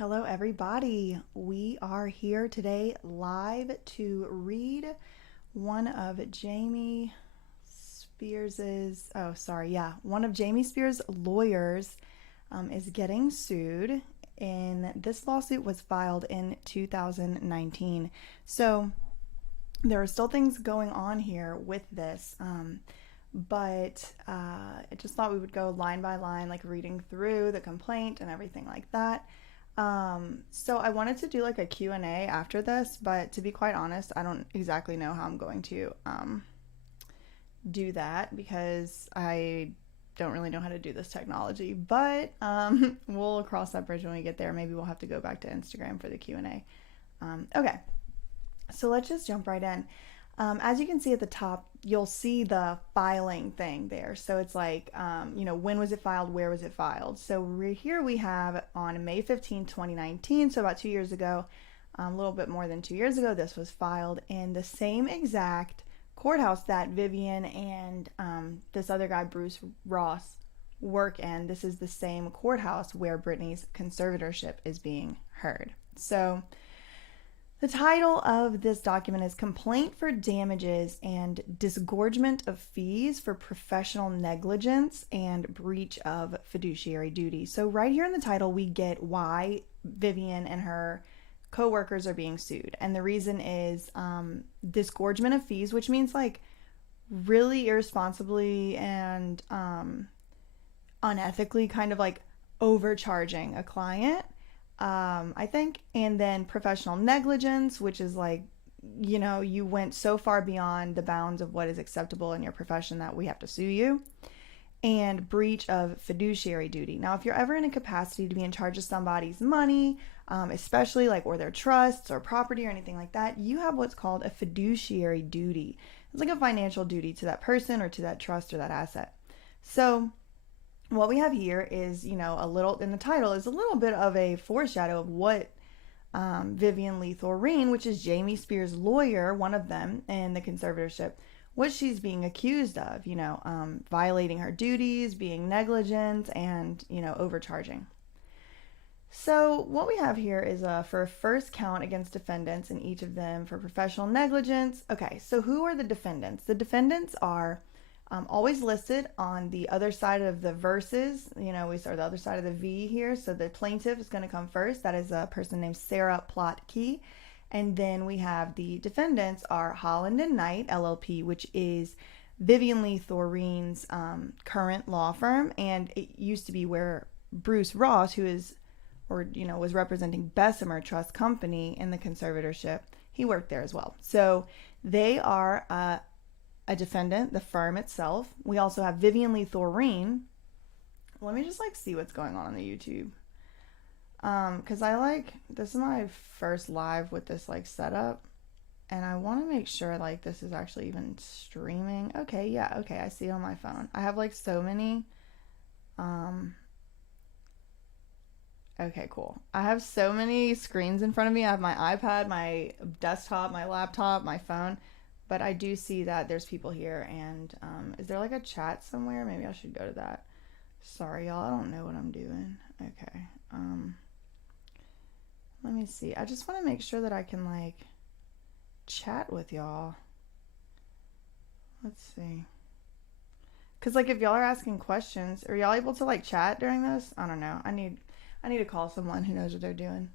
Hello, everybody. We are here today live to read one of Jamie Spears's, one of Jamie Spears' lawyers is getting sued, and this lawsuit was filed in 2019. So there are still things going on here with this, but I just thought we would go line by line, like reading through the complaint and everything like that. So I wanted to do like a Q&A after this, but to be quite honest, I don't exactly know how I'm going to do that because I don't really know how to do this technology, but we'll cross that bridge when we get there. Maybe we'll have to go back to Instagram for the Q&A. Okay, so let's just jump right in. As you can see at the top, you'll see the filing thing there. So it's like, when was it filed? Where was it filed? So here we have on May 15, 2019. So about 2 years ago, a little bit more than 2 years ago, this was filed in the same exact courthouse that Vivian and this other guy, Bruce Ross, work in. This is the same courthouse where Britney's conservatorship is being heard. So the title of this document is Complaint for Damages and Disgorgement of Fees for Professional Negligence and Breach of Fiduciary Duty. So right here in the title, we get why Vivian and her co-workers are being sued. And the reason is disgorgement of fees, which means like really irresponsibly and unethically kind of like overcharging a client. I think, and then professional negligence, which is like, you went so far beyond the bounds of what is acceptable in your profession that we have to sue you, and breach of fiduciary duty. Now, if you're ever in a capacity to be in charge of somebody's money, especially like, or their trusts or property or anything like that, you have what's called a fiduciary duty. It's like a financial duty to that person or to that trust or that asset. So what we have here is, a little, in the title is a little bit of a foreshadow of what Vivian Lee Thoreen, which is Jamie Spears' lawyer, one of them in the conservatorship, what she's being accused of, violating her duties, being negligent, and, overcharging. So what we have here is for a first count against defendants, and each of them for professional negligence. Okay, so who are the defendants? The defendants are always listed on the other side of the verses. We start the other side of the V here. So the plaintiff is going to come first. That is a person named Sarah Plotke. And then we have the defendants are Holland and Knight, LLP, which is Vivian Lee Thoreen's current law firm. And it used to be where Bruce Ross, who is, was representing Bessemer Trust Company in the conservatorship, he worked there as well. So they are a defendant, the firm itself. We also have Vivian Lee Thoreen. Let me just see what's going on the YouTube. Because this is my first live with this setup, and I want to make sure this is actually even streaming. Okay, yeah, okay, I see it on my phone. I have so many. Okay, cool. I have so many screens in front of me. I have my iPad, my desktop, my laptop, my phone. But I do see that there's people here, and is there a chat somewhere? Maybe I should go to that. Sorry, y'all, I don't know what I'm doing. Okay, let me see. I just want to make sure that I can chat with y'all. Let's see. Cause if y'all are asking questions, are y'all able to chat during this? I don't know. I need to call someone who knows what they're doing.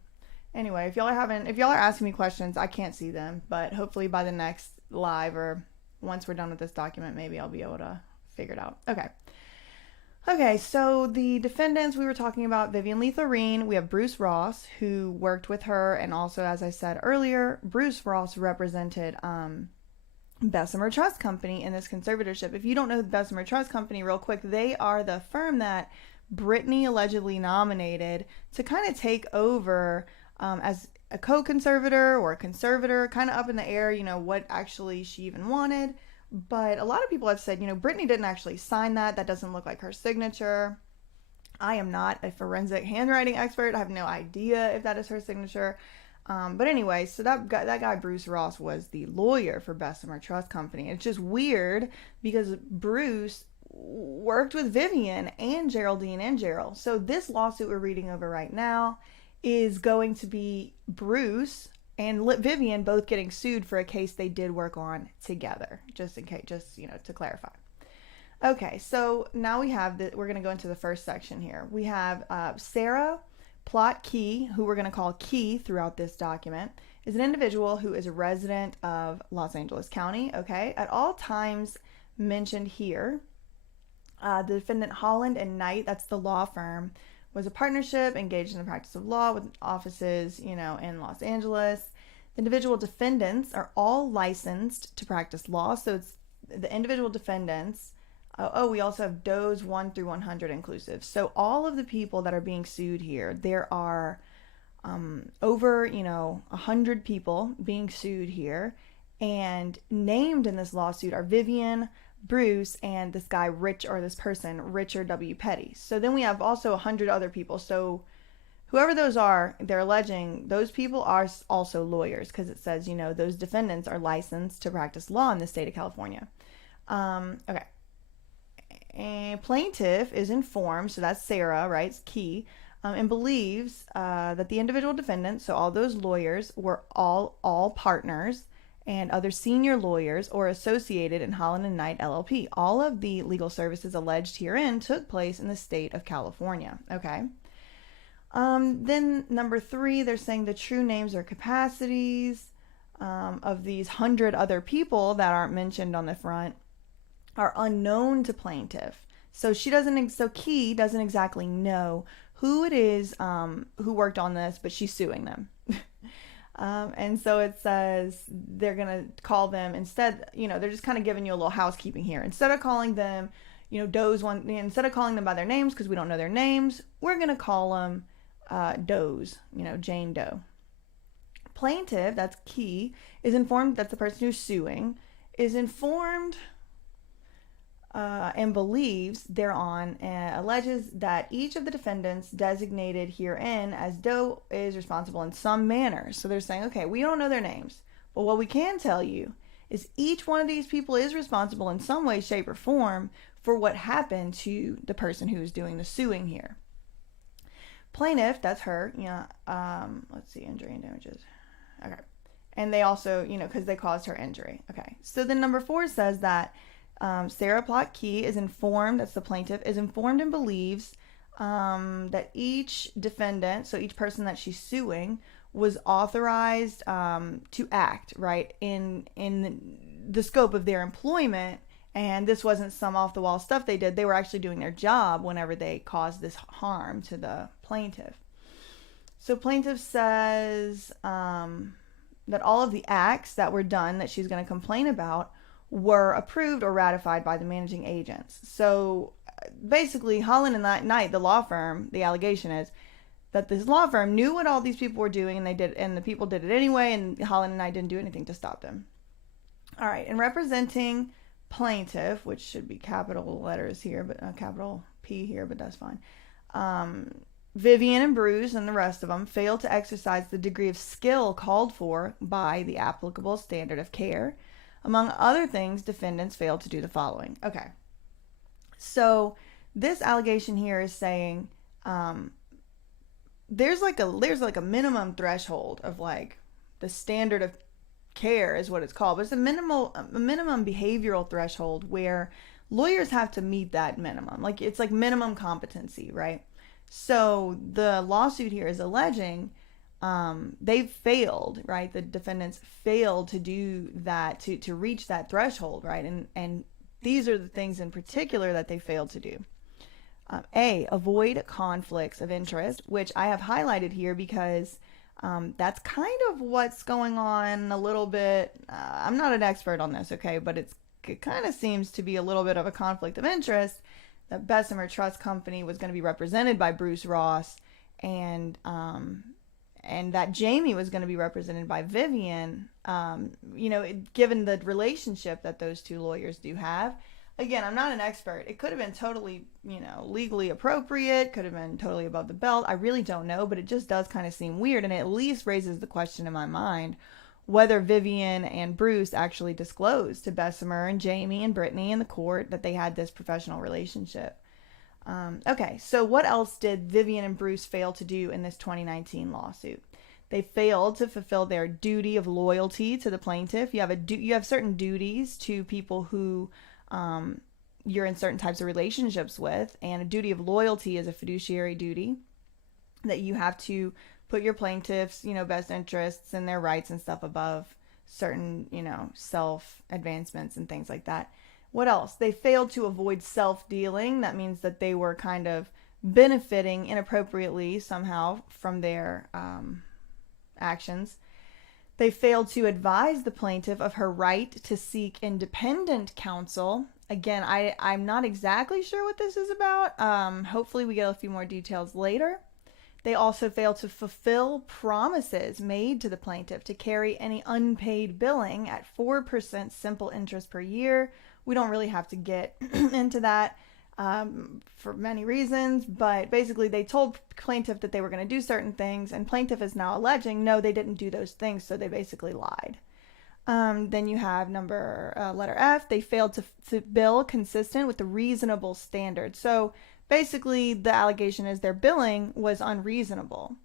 Anyway, if y'all are asking me questions, I can't see them, but hopefully by the next live or once we're done with this document, maybe I'll be able to figure it out. Okay, so the defendants, we were talking about Vivian Lee Thoreen. We have Bruce Ross, who worked with her, and also, as I said earlier, Bruce Ross represented Bessemer Trust Company in this conservatorship. If you don't know the Bessemer Trust Company, real quick, they are the firm that Britney allegedly nominated to kind of take over as a co-conservator or a conservator, kind of up in the air, what actually she even wanted. But a lot of people have said, Britney didn't actually sign that. That doesn't look like her signature. I am not a forensic handwriting expert. I have no idea if that is her signature. But anyway, so that guy, Bruce Ross, was the lawyer for Bessemer Trust Company. It's just weird because Bruce worked with Vivian and Geraldine and Gerald. So this lawsuit we're reading over right now is going to be Bruce and Vivian both getting sued for a case they did work on together, just in case, just, to clarify. Okay, so now we're going to go into the first section here. We have Sarah Plot Key, who we're going to call Key throughout this document, is an individual who is a resident of Los Angeles County, okay? At all times mentioned here, the defendant Holland and Knight, that's the law firm, was a partnership engaged in the practice of law with offices, in Los Angeles. The individual defendants are all licensed to practice law, so it's the individual defendants. We also have Does 1 through 100 inclusive. So all of the people that are being sued here, there are over, 100 people being sued here. And named in this lawsuit are Vivian, Bruce, and this guy, Richard W. Petty. So then we have also 100 other people. So whoever those are, they're alleging those people are also lawyers, because it says, those defendants are licensed to practice law in the state of California. Okay. And plaintiff is informed, so that's Sarah, right? It's Key, and believes that the individual defendants, so all those lawyers, were all partners and other senior lawyers or associated in Holland and Knight LLP. All of the legal services alleged herein took place in the state of California. Okay. Then number 3, they're saying the true names or capacities of these 100 other people that aren't mentioned on the front are unknown to plaintiff. So Key doesn't exactly know who it is who worked on this, but she's suing them. And so it says they're going to call them instead, they're just kind of giving you a little housekeeping here. Instead of calling them, instead of calling them by their names, because we don't know their names, we're going to call them Does, Jane Doe. Plaintiff, that's Key, is informed that the person who's suing is informed and believes thereon, alleges that each of the defendants designated herein as Doe is responsible in some manner. So they're saying, okay, we don't know their names, but what we can tell you is each one of these people is responsible in some way, shape, or form for what happened to the person who's doing the suing here. Plaintiff, that's her, let's see, injury and damages. Okay. And they also, because they caused her injury. Okay. So then number 4 says that Sarah Plot Key is informed, that's the plaintiff, is informed and believes that each defendant, so each person that she's suing, was authorized to act, right, in the scope of their employment, and this wasn't some off-the-wall stuff they did. They were actually doing their job whenever they caused this harm to the plaintiff. So plaintiff says that all of the acts that were done that she's going to complain about were approved or ratified by the managing agents. So basically, Holland and Knight, the law firm, the allegation is that this law firm knew what all these people were doing, and the people did it anyway, and Holland and Knight didn't do anything to stop them. All right, and representing plaintiff, which should be capital letters here, but capital P here, but that's fine. Vivian and Bruce and the rest of them failed to exercise the degree of skill called for by the applicable standard of care. Among other things, defendants failed to do the following. Okay. So this allegation here is saying there's like a minimum threshold of like the standard of care is what it's called, but it's a minimum behavioral threshold where lawyers have to meet that minimum. Like it's like minimum competency, right? So the lawsuit here is alleging they've failed, right? The defendants failed to do that, to reach that threshold, right? And these are the things in particular that they failed to do. A, avoid conflicts of interest, which I have highlighted here because that's kind of what's going on a little bit. I'm not an expert on this, okay, but it kind of seems to be a little bit of a conflict of interest that Bessemer Trust Company was going to be represented by Bruce Ross, and that Jamie was going to be represented by Vivian, given the relationship that those two lawyers do have. Again, I'm not an expert. It could have been totally, legally appropriate, could have been totally above the belt. I really don't know, but it just does kind of seem weird, and it at least raises the question in my mind whether Vivian and Bruce actually disclosed to Bessemer and Jamie and Britney and the court that they had this professional relationship. Okay, so what else did Vivian and Bruce fail to do in this 2019 lawsuit? They failed to fulfill their duty of loyalty to the plaintiff. You have certain duties to people who you're in certain types of relationships with, and a duty of loyalty is a fiduciary duty that you have to put your plaintiffs, best interests and their rights and stuff above certain, self advancements and things like that. What else? They failed to avoid self-dealing. That means that they were kind of benefiting inappropriately somehow from their actions. They failed to advise the plaintiff of her right to seek independent counsel. Again, I'm not exactly sure what this is about. Hopefully we get a few more details later. They also failed to fulfill promises made to the plaintiff to carry any unpaid billing at 4% simple interest per year. We don't really have to get into that for many reasons, but basically they told plaintiff that they were going to do certain things, and plaintiff is now alleging, no, they didn't do those things, so they basically lied. Then you have letter F, they failed to bill consistent with the reasonable standard. So basically the allegation is their billing was unreasonable.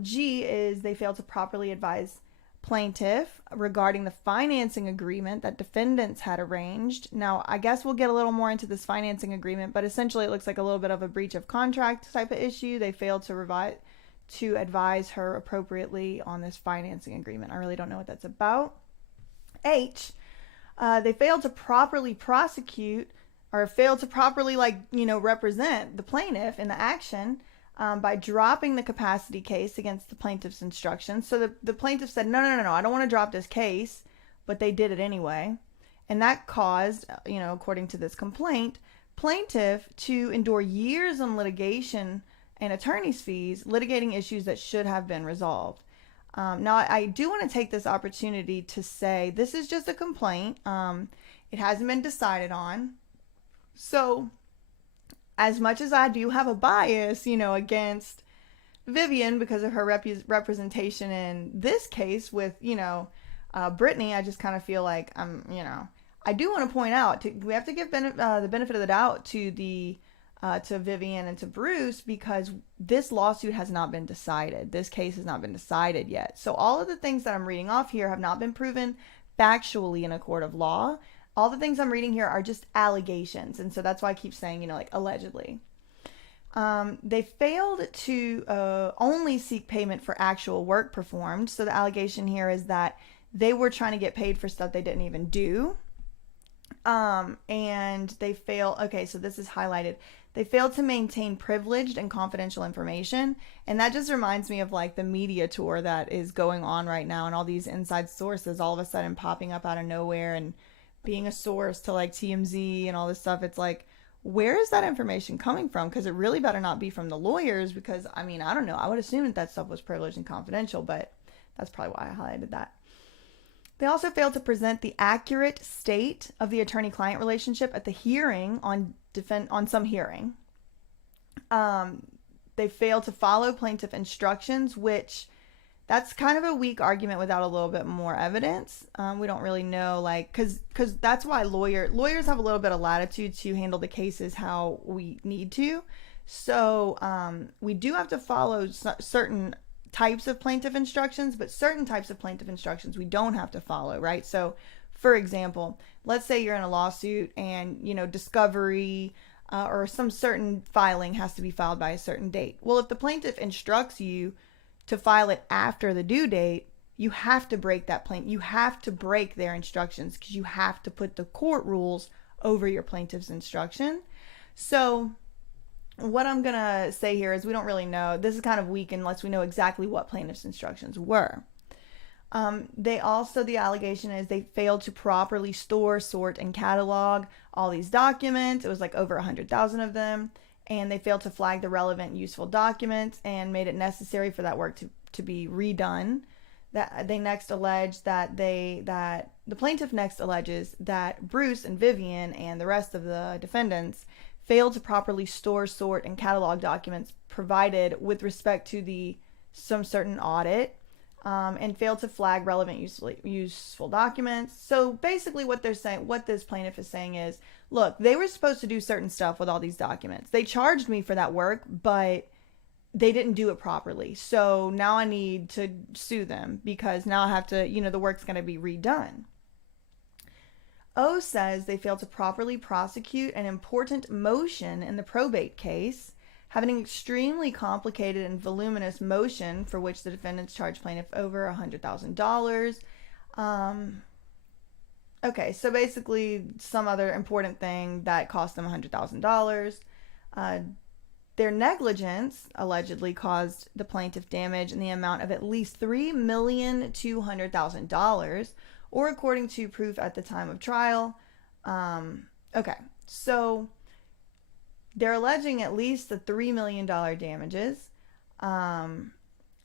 G is they failed to properly advise plaintiff regarding the financing agreement that defendants had arranged. Now, I guess we'll get a little more into this financing agreement, but essentially it looks like a little bit of a breach of contract type of issue. They failed to advise her appropriately on this financing agreement. I really don't know what that's about. H, they failed to properly prosecute or failed to properly represent the plaintiff in the action by dropping the capacity case against the plaintiff's instructions. So the plaintiff said, no, I don't want to drop this case, but they did it anyway. And that caused, according to this complaint, plaintiff to endure years in litigation and attorney's fees litigating issues that should have been resolved. Now, I do want to take this opportunity to say this is just a complaint. It hasn't been decided on. So as much as I do have a bias, against Vivian because of her representation in this case with, Britney, I just kind of feel like I do want to point out we have to give the benefit of the doubt to to Vivian and to Bruce because this lawsuit has not been decided. This case has not been decided yet. So all of the things that I'm reading off here have not been proven factually in a court of law. All the things I'm reading here are just allegations. And so that's why I keep saying, allegedly. They failed to only seek payment for actual work performed. So the allegation here is that they were trying to get paid for stuff they didn't even do. And they failed. Okay, so this is highlighted. They failed to maintain privileged and confidential information. And that just reminds me of the media tour that is going on right now and all these inside sources all of a sudden popping up out of nowhere and being a source to TMZ and all this stuff. It's where is that information coming from? Because it really better not be from the lawyers because, I don't know. I would assume that stuff was privileged and confidential, but that's probably why I highlighted that. They also failed to present the accurate state of the attorney-client relationship at the hearing on some hearing. They failed to follow plaintiff instructions, which that's kind of a weak argument without a little bit more evidence. We don't really know, because that's why lawyers have a little bit of latitude to handle the cases how we need to. So we do have to follow certain types of plaintiff instructions, but certain types of plaintiff instructions we don't have to follow, right? So, for example, let's say you're in a lawsuit and, discovery or some certain filing has to be filed by a certain date. Well, if the plaintiff instructs you to file it after the due date, you have to break you have to break their instructions because you have to put the court rules over your plaintiff's instruction. So what I'm going to say here is we don't really know. This is kind of weak unless we know exactly what plaintiff's instructions were. The allegation is they failed to properly store, sort, and catalog all these documents. It was over 100,000 of them. And they failed to flag the relevant useful documents and made it necessary for that work to be redone. That they next allege that the plaintiff next alleges that Bruce and Vivian and the rest of the defendants failed to properly store, sort, and catalog documents provided with respect to some certain audit and failed to flag relevant useful documents. So basically what they're saying, what this plaintiff is saying is, look, they were supposed to do certain stuff with all these documents. They charged me for that work, but they didn't do it properly. So now I need to sue them because now I have to, the work's going to be redone. O says they failed to properly prosecute an important motion in the probate case, having an extremely complicated and voluminous motion for which the defendants charged plaintiff over $100,000. Okay, so basically some other important thing that cost them $100,000. Their negligence allegedly caused the plaintiff damage in the amount of at least $3,200,000, or according to proof at the time of trial. Okay, so they're alleging at least the $3 million damages.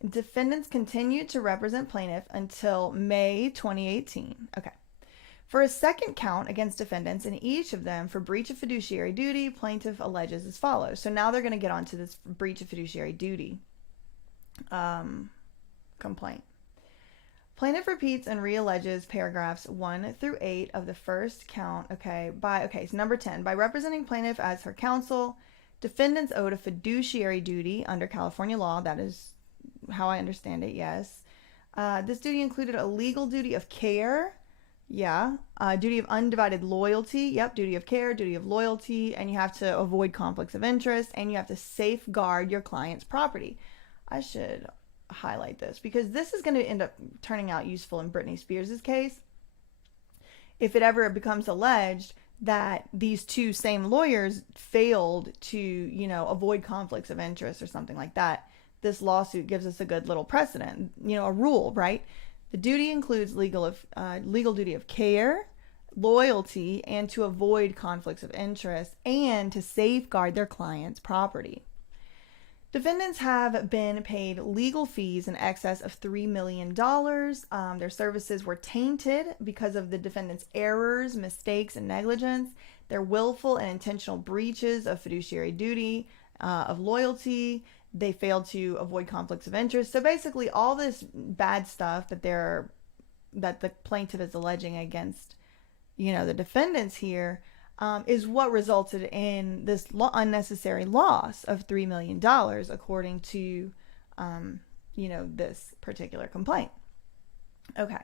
Defendants continued to represent plaintiff until May 2018. Okay. For a second count against defendants, in each of them for breach of fiduciary duty, plaintiff alleges as follows. So now they're going to get onto this breach of fiduciary duty complaint. Plaintiff repeats and realleges paragraphs 1 through 8 of the first count. So number 10, by representing plaintiff as her counsel, defendants owed a fiduciary duty under California law. That is how I understand it, yes. This duty included a legal duty of care. Yeah. Duty of undivided loyalty. Yep. Duty of care, duty of loyalty. And you have to avoid conflicts of interest, and you have to safeguard your client's property. I should highlight this because this is going to end up turning out useful in Britney Spears' case. If it ever becomes alleged that these two same lawyers failed to, avoid conflicts of interest or something like that, this lawsuit gives us a good little precedent, a rule, right? The duty includes legal duty of care, loyalty, and to avoid conflicts of interest, and to safeguard their client's property. Defendants have been paid legal fees in excess of $3 million. Their services were tainted because of the defendants' errors, mistakes, and negligence, their willful and intentional breaches of fiduciary duty, of loyalty. They failed to avoid conflicts of interest. So basically all this bad stuff that the plaintiff is alleging against, the defendants here, is what resulted in this unnecessary loss of $3 million, according to, this particular complaint. Okay.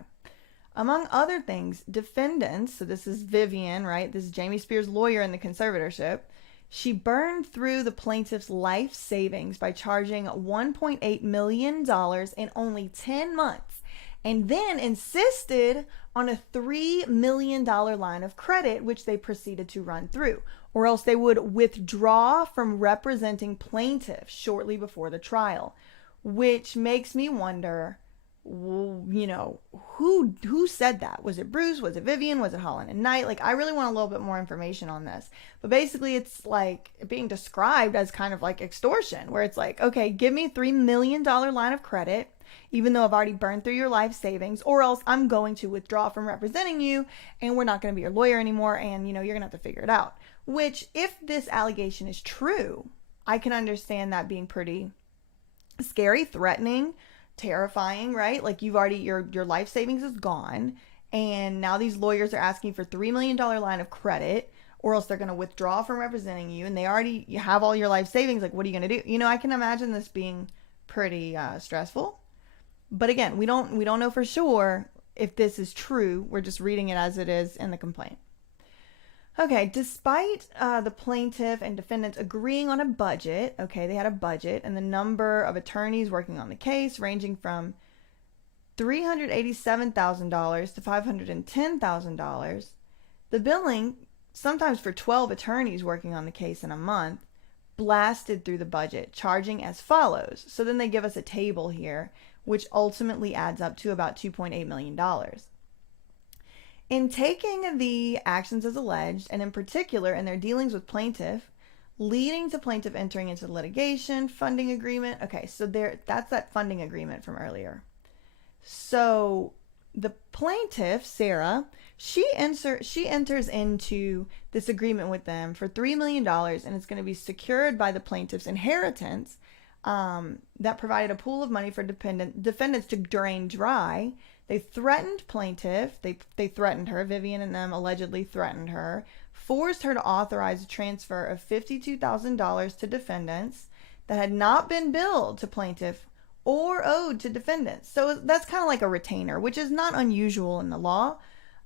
Among other things, defendants, so this is Vivian, right? This is Jamie Spears' lawyer in the conservatorship. She burned through the plaintiff's life savings by charging $1.8 million in only 10 months, and then insisted on a $3 million line of credit, which they proceeded to run through, or else they would withdraw from representing plaintiff shortly before the trial, which makes me wonder, who said that? Was it Bruce? Was it Vivian? Was it Holland and Knight? I really want a little bit more information on this. But basically, it's being described as kind of like extortion, where it's okay, give me a $3 million line of credit, even though I've already burned through your life savings, or else I'm going to withdraw from representing you, and we're not going to be your lawyer anymore, and, you're going to have to figure it out. Which, if this allegation is true, I can understand that being pretty scary, threatening, terrifying, right? You've already, your life savings is gone, and now these lawyers are asking for $3 million line of credit, or else they're going to withdraw from representing you, and you have all your life savings. What are you going to do? I can imagine this being pretty stressful. But again, we don't know for sure if this is true. We're just reading it as it is in the complaint. Okay, despite the plaintiff and defendants agreeing on a budget, they had a budget, and the number of attorneys working on the case ranging from $387,000 to $510,000, the billing, sometimes for 12 attorneys working on the case in a month, blasted through the budget, charging as follows. So then they give us a table here, which ultimately adds up to about $2.8 million. In taking the actions as alleged, and in particular in their dealings with plaintiff, leading to plaintiff entering into litigation, funding agreement. Okay, so that's that funding agreement from earlier. So the plaintiff, Sarah, she enters into this agreement with them for $3 million, and it's going to be secured by the plaintiff's inheritance that provided a pool of money for defendants to drain dry. They threatened plaintiff. They threatened her. Vivian and them allegedly threatened her, forced her to authorize a transfer of $52,000 to defendants that had not been billed to plaintiff or owed to defendants. So that's kind of like a retainer, which is not unusual in the law.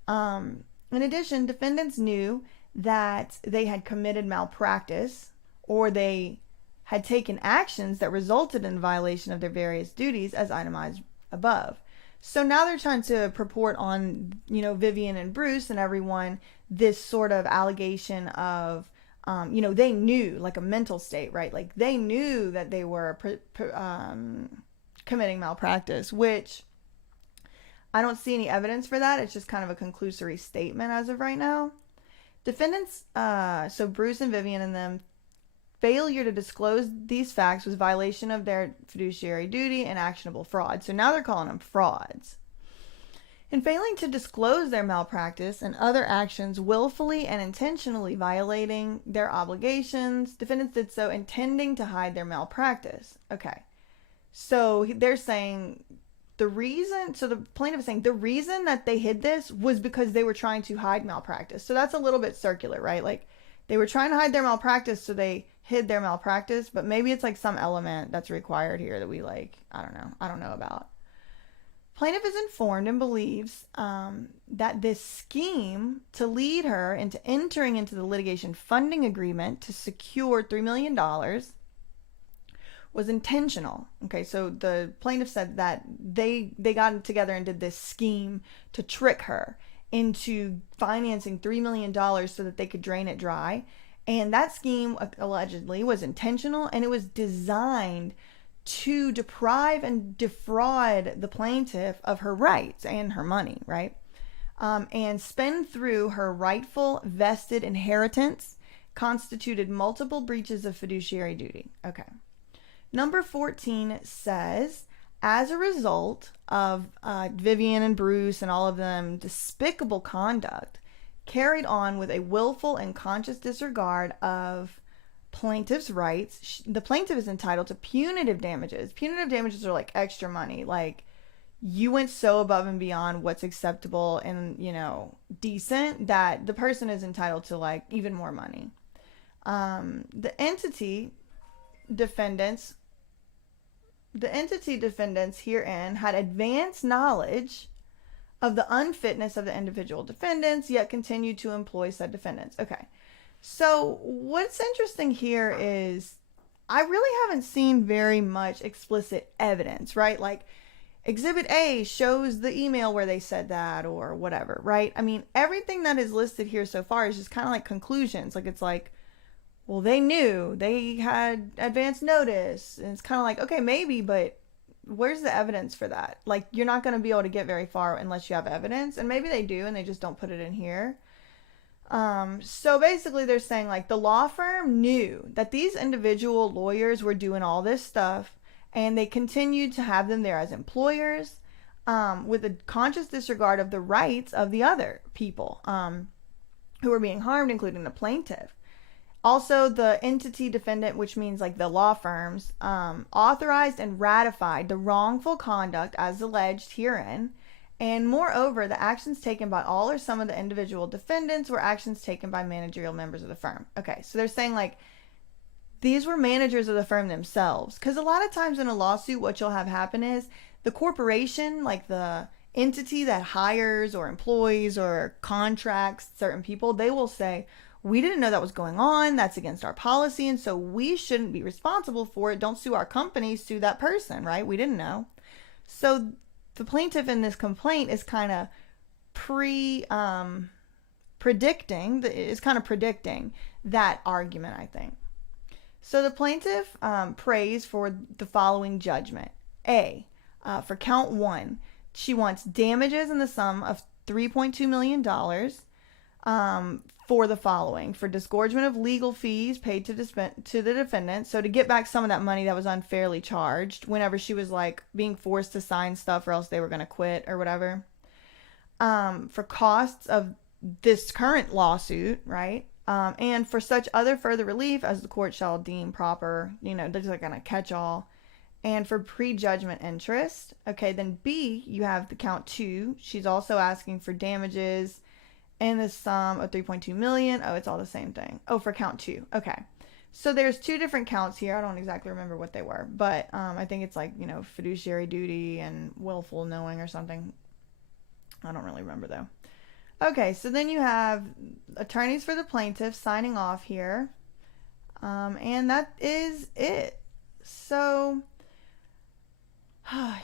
In addition, defendants knew that they had committed malpractice or they had taken actions that resulted in violation of their various duties as itemized above. So now they're trying to purport on, Vivian and Bruce and everyone, this sort of allegation of, they knew, like a mental state, right? Like they knew that they were committing malpractice, which I don't see any evidence for that. It's just kind of a conclusory statement as of right now. Defendants, so Bruce and Vivian and them, failure to disclose these facts was violation of their fiduciary duty and actionable fraud. So now they're calling them frauds. In failing to disclose their malpractice and other actions willfully and intentionally violating their obligations, defendants did so intending to hide their malpractice. Okay. So they're saying the plaintiff is saying the reason that they hid this was because they were trying to hide malpractice. So that's a little bit circular, right? Like they were trying to hide their malpractice, so they hid their malpractice, but maybe it's like some element that's required here that we I don't know about. Plaintiff is informed and believes that this scheme to lead her into entering into the litigation funding agreement to secure $3 million was intentional. Okay, so the plaintiff said that they got together and did this scheme to trick her into financing $3 million so that they could drain it dry. And that scheme allegedly was intentional, and it was designed to deprive and defraud the plaintiff of her rights and her money, right? And spend through her rightful vested inheritance constituted multiple breaches of fiduciary duty. Okay. Number 14 says, as a result of Vivian and Bruce and all of them despicable conduct carried on with a willful and conscious disregard of plaintiff's rights, the plaintiff is entitled to punitive damages. Punitive damages are like extra money. Like you went so above and beyond what's acceptable and, decent that the person is entitled to like even more money. The entity defendants herein had advanced knowledge of the unfitness of the individual defendants, yet continued to employ said defendants. Okay. So what's interesting here is I really haven't seen very much explicit evidence, right? Like Exhibit A shows the email where they said that or whatever, right? I mean, everything that is listed here so far is just kind of like conclusions. Like it's like, well, they knew, they had advance notice. And it's kind of like, okay, maybe, but where's the evidence for that? Like, you're not going to be able to get very far unless you have evidence. And maybe they do, and they just don't put it in here. So basically they're saying like the law firm knew that these individual lawyers were doing all this stuff, and they continued to have them there as employers, with a conscious disregard of the rights of the other people, who were being harmed, including the plaintiff. Also, the entity defendant, which means like the law firms, authorized and ratified the wrongful conduct as alleged herein. And moreover, the actions taken by all or some of the individual defendants were actions taken by managerial members of the firm. Okay, so they're saying like these were managers of the firm themselves. Because a lot of times in a lawsuit, what you'll have happen is the corporation, like the entity that hires or employs or contracts certain people, they will say, we didn't know that was going on. That's against our policy. And so we shouldn't be responsible for it. Don't sue our company, sue that person, right? We didn't know. So the plaintiff in this complaint is kind of predicting that argument, I think. So the plaintiff prays for the following judgment. A, for count 1, she wants damages in the sum of $3.2 million for the following: for disgorgement of legal fees paid to the defendant, so to get back some of that money that was unfairly charged whenever she was like being forced to sign stuff or else they were going to quit or whatever. For costs of this current lawsuit, right? And for such other further relief as the court shall deem proper, there's like a catch-all. And for prejudgment interest, okay, then B, you have the count 2. She's also asking for damages and the sum of 3.2 million. Oh, it's all the same thing. Oh, for count 2. Okay. So there's 2 different counts here. I don't exactly remember what they were, but I think it's like, fiduciary duty and willful knowing or something. I don't really remember though. Okay, so then you have attorneys for the plaintiff signing off here. And that is it. So,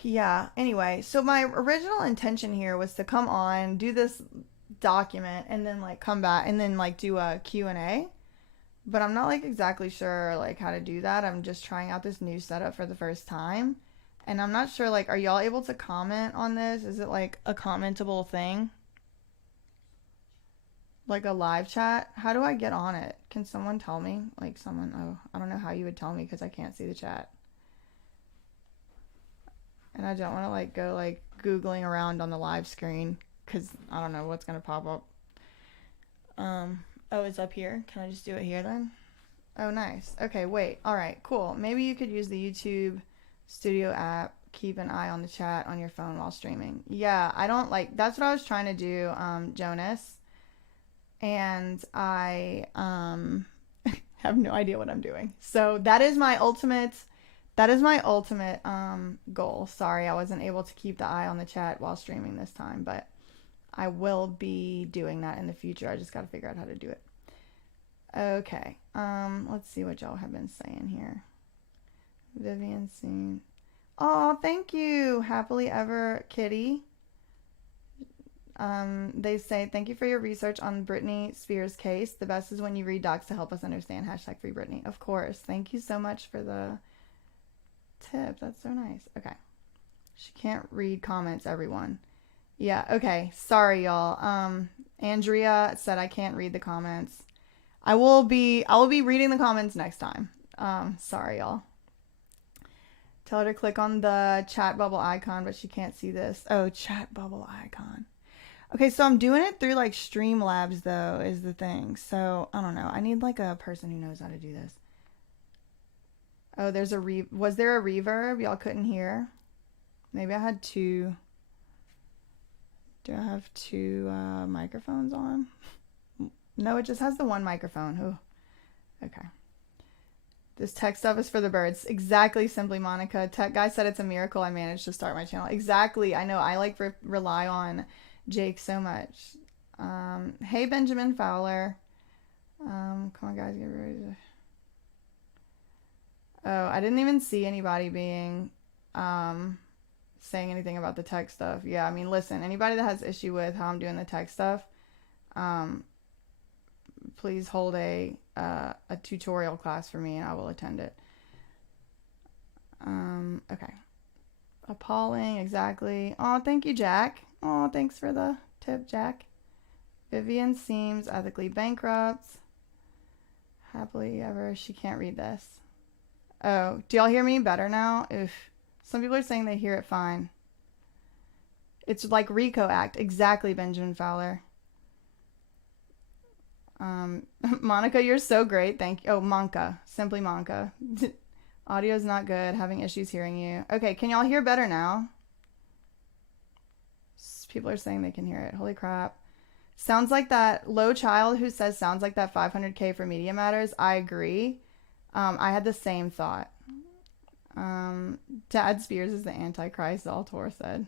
yeah, anyway, so my original intention here was to come on, do this document, and then like come back and then like do a Q&A. But I'm not like exactly sure like how to do that. I'm just trying out this new setup for the first time. And I'm not sure, like, are y'all able to comment on this? Is it like a commentable thing? Like a live chat? How do I get on it? Can someone tell me? Like oh, I don't know how you would tell me because I can't see the chat. And I don't want to like go like Googling around on the live screen because I don't know what's going to pop up. Oh, it's up here. Can I just do it here then? Oh, nice. Okay, wait. All right, cool. Maybe you could use the YouTube Studio app. Keep an eye on the chat on your phone while streaming. Yeah, I don't like, that's what I was trying to do, Jonas. And I have no idea what I'm doing. So that is my ultimate goal. Sorry, I wasn't able to keep the eye on the chat while streaming this time, but I will be doing that in the future. I just got to figure out how to do it. Okay. Let's see what y'all have been saying here. Vivian seen. Oh, thank you. Happily ever, Kitty. They say, thank you for your research on Britney Spears case. The best is when you read docs to help us understand. # free Britney. Of course. Thank you so much for the tip. That's so nice. Okay. She can't read comments, everyone. Yeah, okay. Sorry, y'all. Andrea said I can't read the comments. I will be reading the comments next time. Sorry, y'all. Tell her to click on the chat bubble icon, but she can't see this. Oh, chat bubble icon. Okay, so I'm doing it through like Streamlabs though, is the thing. So, I don't know. I need like a person who knows how to do this. Oh, was there a reverb? Y'all couldn't hear? Maybe I had 2. Do I have 2 microphones on? No, it just has the one microphone. Oh, okay. This tech stuff is for the birds. Exactly, Simply Monica. Tech guy said it's a miracle I managed to start my channel. Exactly. I know. I like rely on Jake so much. Hey, Benjamin Fowler. Come on, guys. Get ready to... Oh, I didn't even see anybody being... saying anything about the tech stuff. Yeah, I mean, listen, anybody that has issue with how I'm doing the tech stuff, please hold a tutorial class for me and I will attend it. Okay. Appalling, exactly. Oh, thank you, Jack. Oh, thanks for the tip, Jack. Vivian seems ethically bankrupt. Happily ever. She can't read this. Oh, do y'all hear me better now? Oof. Some people are saying they hear it fine. It's like RICO Act. Exactly, Benjamin Fowler. Monica, you're so great. Thank you. Oh, Monka. Simply Monka. Audio's not good. Having issues hearing you. Okay, can y'all hear better now? People are saying they can hear it. Holy crap. Sounds like that low child who says sounds like that 500K for Media Matters. I agree. I had the same thought. Dad Spears is the Antichrist, Zaltor said.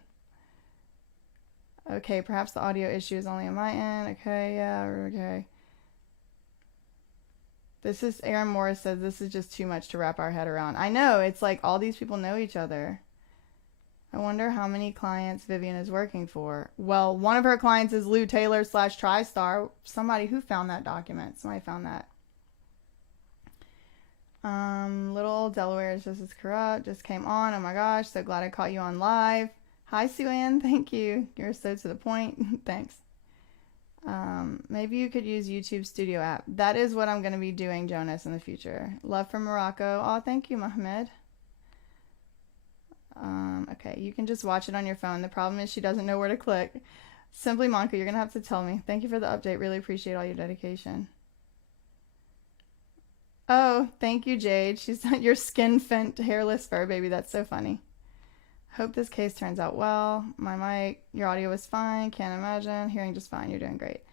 Okay, perhaps the audio issue is only on my end. Okay, yeah, okay. This is, Aaron Morris says, this is just too much to wrap our head around. I know, it's like all these people know each other. I wonder how many clients Vivian is working for. Well, one of her clients is Lou Taylor / TriStar. Somebody who found that document. Somebody found that. Little old Delaware is just as corrupt. Just came on. Oh my gosh. So glad I caught you on live. Hi, Sue Ann. Thank you. You're so to the point. Thanks. Maybe you could use YouTube Studio app. That is what I'm going to be doing, Jonas, in the future. Love from Morocco. Oh, thank you, Mohammed. Okay, you can just watch it on your phone. The problem is she doesn't know where to click. Simply Monka, you're going to have to tell me. Thank you for the update. Really appreciate all your dedication. Oh, thank you, Jade. She's your skin fent hairless fur baby. That's so funny. Hope this case turns out well. My mic, your audio was fine. Can't imagine. Hearing just fine. You're doing great.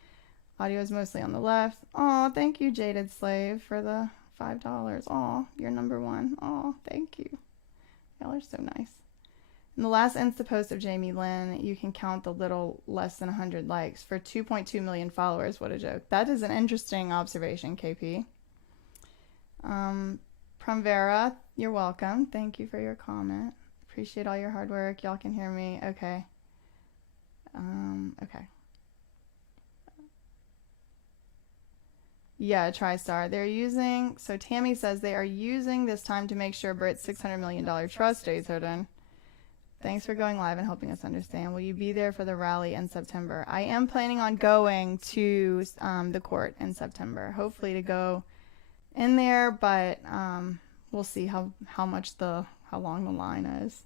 Audio is mostly on the left. Oh, thank you, Jaded Slave, for the $5. Oh, you're number one. Oh, thank you. Y'all are so nice. In the last Insta post of Jamie Lynn, you can count the little less than 100 likes for 2.2 million followers. What a joke. That is an interesting observation, KP. Primvera, you're welcome. Thank you for your comment. Appreciate all your hard work. Y'all can hear me. Okay. Okay. Yeah, TriStar. They're using, so Tammy says they are using this time to make sure Brit's $600 million trust stays hidden. Thanks for going live and helping us understand. Will you be there for the rally in September? I am planning on going to the court in September. Hopefully to go in there, but we'll see how long the line is.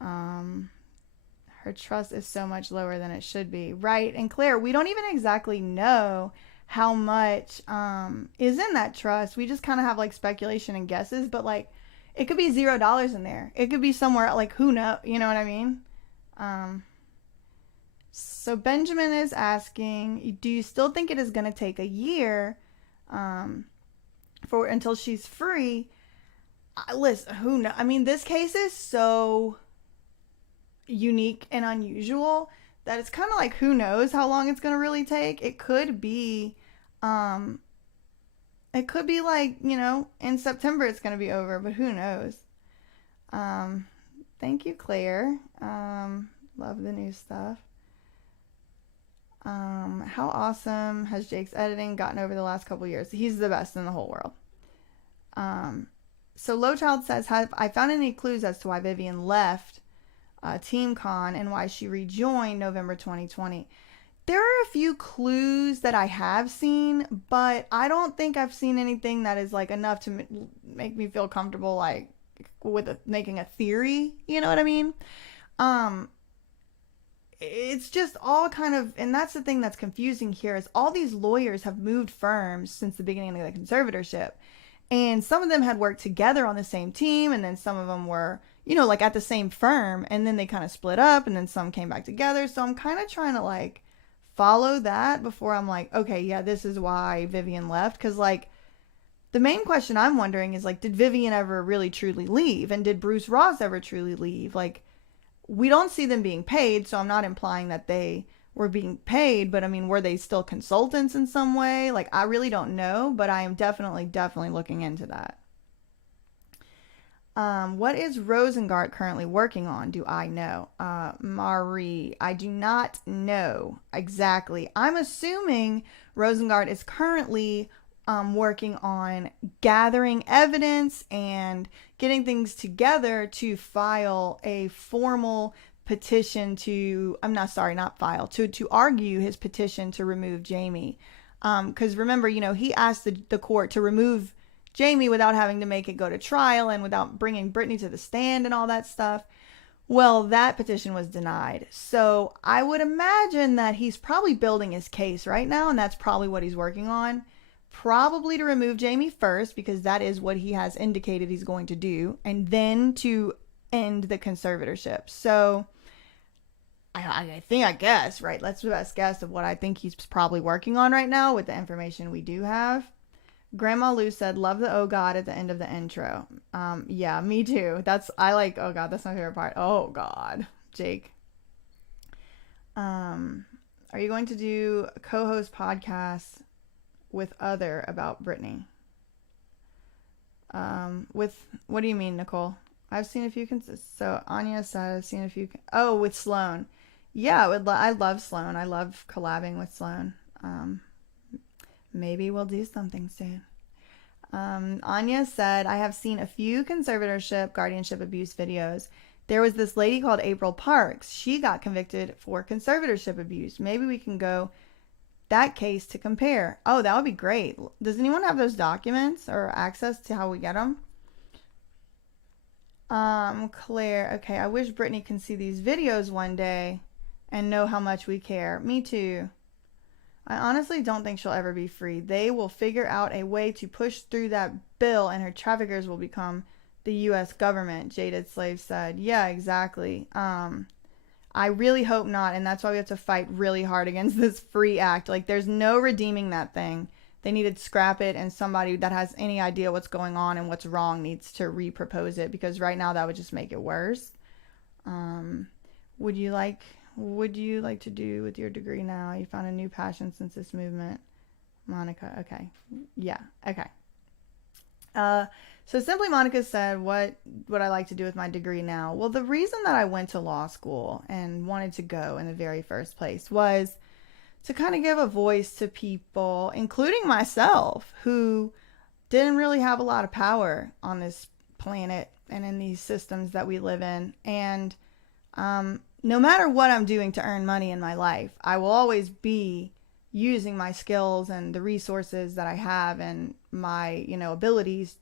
Her trust is so much lower than it should be. Right, and Claire, we don't even exactly know how much is in that trust. We just kind of have like speculation and guesses, but like it could be $0 in there. It could be somewhere like who knows, you know what I mean? So Benjamin is asking, do you still think it is going to take a year until she's free? Listen, who knows? I mean, this case is so unique and unusual that it's kind of like who knows how long it's going to really take. It could be like, you know, in September it's going to be over, but who knows. Thank you, Claire. Love the new stuff. How awesome has Jake's editing gotten over the last couple years? He's the best in the whole world. So Lowchild says, have I found any clues as to why Vivian left TeamCon and why she rejoined November 2020? There are a few clues that I have seen, but I don't think I've seen anything that is like enough to make me feel comfortable like with making a theory, you know what I mean? It's just all kind of, and that's the thing that's confusing here, is all these lawyers have moved firms since the beginning of the conservatorship, and some of them had worked together on the same team, and then some of them were, you know, like at the same firm, and then they kind of split up, and then some came back together. So I'm kind of trying to like follow that before I'm like, okay, yeah, this is why Vivian left. Because like the main question I'm wondering is like, did Vivian ever really truly leave? And did Bruce Ross ever truly leave? Like, we don't see them being paid, so I'm not implying that they were being paid, but I mean, were they still consultants in some way? Like, I really don't know, but I am definitely looking into that. What is Rosengart currently working on? Do I know? Marie, I do not know exactly. I'm assuming Rosengart is currently working on gathering evidence and getting things together to file a formal petition to, to argue his petition to remove Jamie. Because remember, you know, he asked the court to remove Jamie without having to make it go to trial and without bringing Britney to the stand and all that stuff. Well, that petition was denied. So I would imagine that he's probably building his case right now, and that's probably what he's working on. Probably to remove Jamie first, because that is what he has indicated he's going to do, and then to end the conservatorship. So I guess, right, that's the best guess of what I think he's probably working on right now with the information we do have. Grandma Lou said, love the oh God at the end of the intro. Yeah, me too. I like, oh God, that's my favorite part. Oh God, Jake. Are you going to do a co-host podcast with other about Britney? With, what do you mean, Nicole? I've seen a few, so Anya said, I've seen a few, with Sloan. Yeah, I love Sloan. I love collabing with Sloan. Maybe we'll do something soon. Anya said, I have seen a few conservatorship, guardianship abuse videos. There was this lady called April Parks. She got convicted for conservatorship abuse. Maybe we can go that case to compare. Oh, that would be great. Does anyone have those documents or access to how we get them? Claire, okay, I wish Britney can see these videos one day and know how much we care. Me too. I honestly don't think she'll ever be free. They will figure out a way to push through that bill and her traffickers will become the US government, Jaded Slave said. Yeah, exactly. I really hope not, and that's why we have to fight really hard against this free act. Like, there's no redeeming that thing. They need to scrap it, and somebody that has any idea what's going on and what's wrong needs to repropose it, because right now that would just make it worse. Would you like to do with your degree now? You found a new passion since this movement. Monica, okay. Yeah, okay. So Simply Monica said, what would I like to do with my degree now? Well, the reason that I went to law school and wanted to go in the very first place was to kind of give a voice to people, including myself, who didn't really have a lot of power on this planet and in these systems that we live in. And no matter what I'm doing to earn money in my life, I will always be using my skills and the resources that I have and my, abilities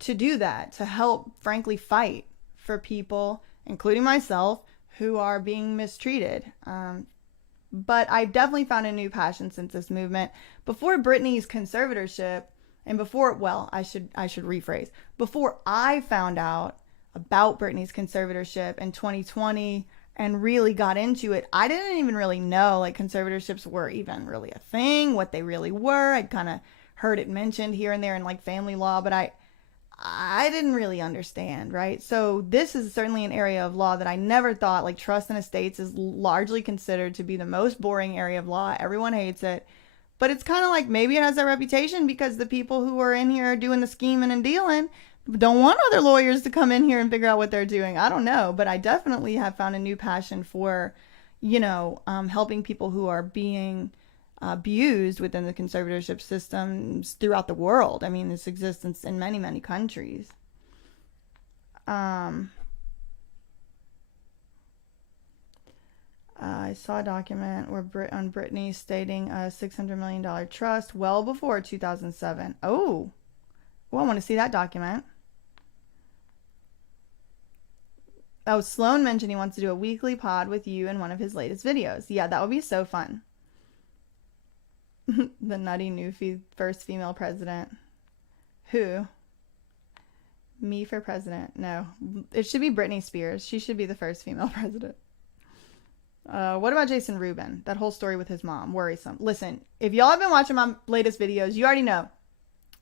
to do that, to help, frankly, fight for people, including myself, who are being mistreated. But I've definitely found a new passion since this movement. Before Britney's conservatorship, and before, well, I should rephrase. Before I found out about Britney's conservatorship in 2020 and really got into it, I didn't even really know like conservatorships were even really a thing, what they really were. I'd kind of heard it mentioned here and there in like family law, but I didn't really understand, right? So this is certainly an area of law that I never thought, like trust and estates is largely considered to be the most boring area of law. Everyone hates it. But it's kind of like maybe it has that reputation because the people who are in here doing the scheming and dealing don't want other lawyers to come in here and figure out what they're doing. I don't know, but I definitely have found a new passion for, helping people who are being abused within the conservatorship systems throughout the world. I mean, this exists in many, many countries. I saw a document on Britney stating a $600 million trust well before 2007. Oh, well, I want to see that document. Oh, Sloan mentioned he wants to do a weekly pod with you in one of his latest videos. Yeah, that would be so fun. The nutty new first female president. Who? Me for president? No. It should be Britney Spears. She should be the first female president. What about Jason Rubin? That whole story with his mom. Worrisome. Listen, if y'all have been watching my latest videos, you already know.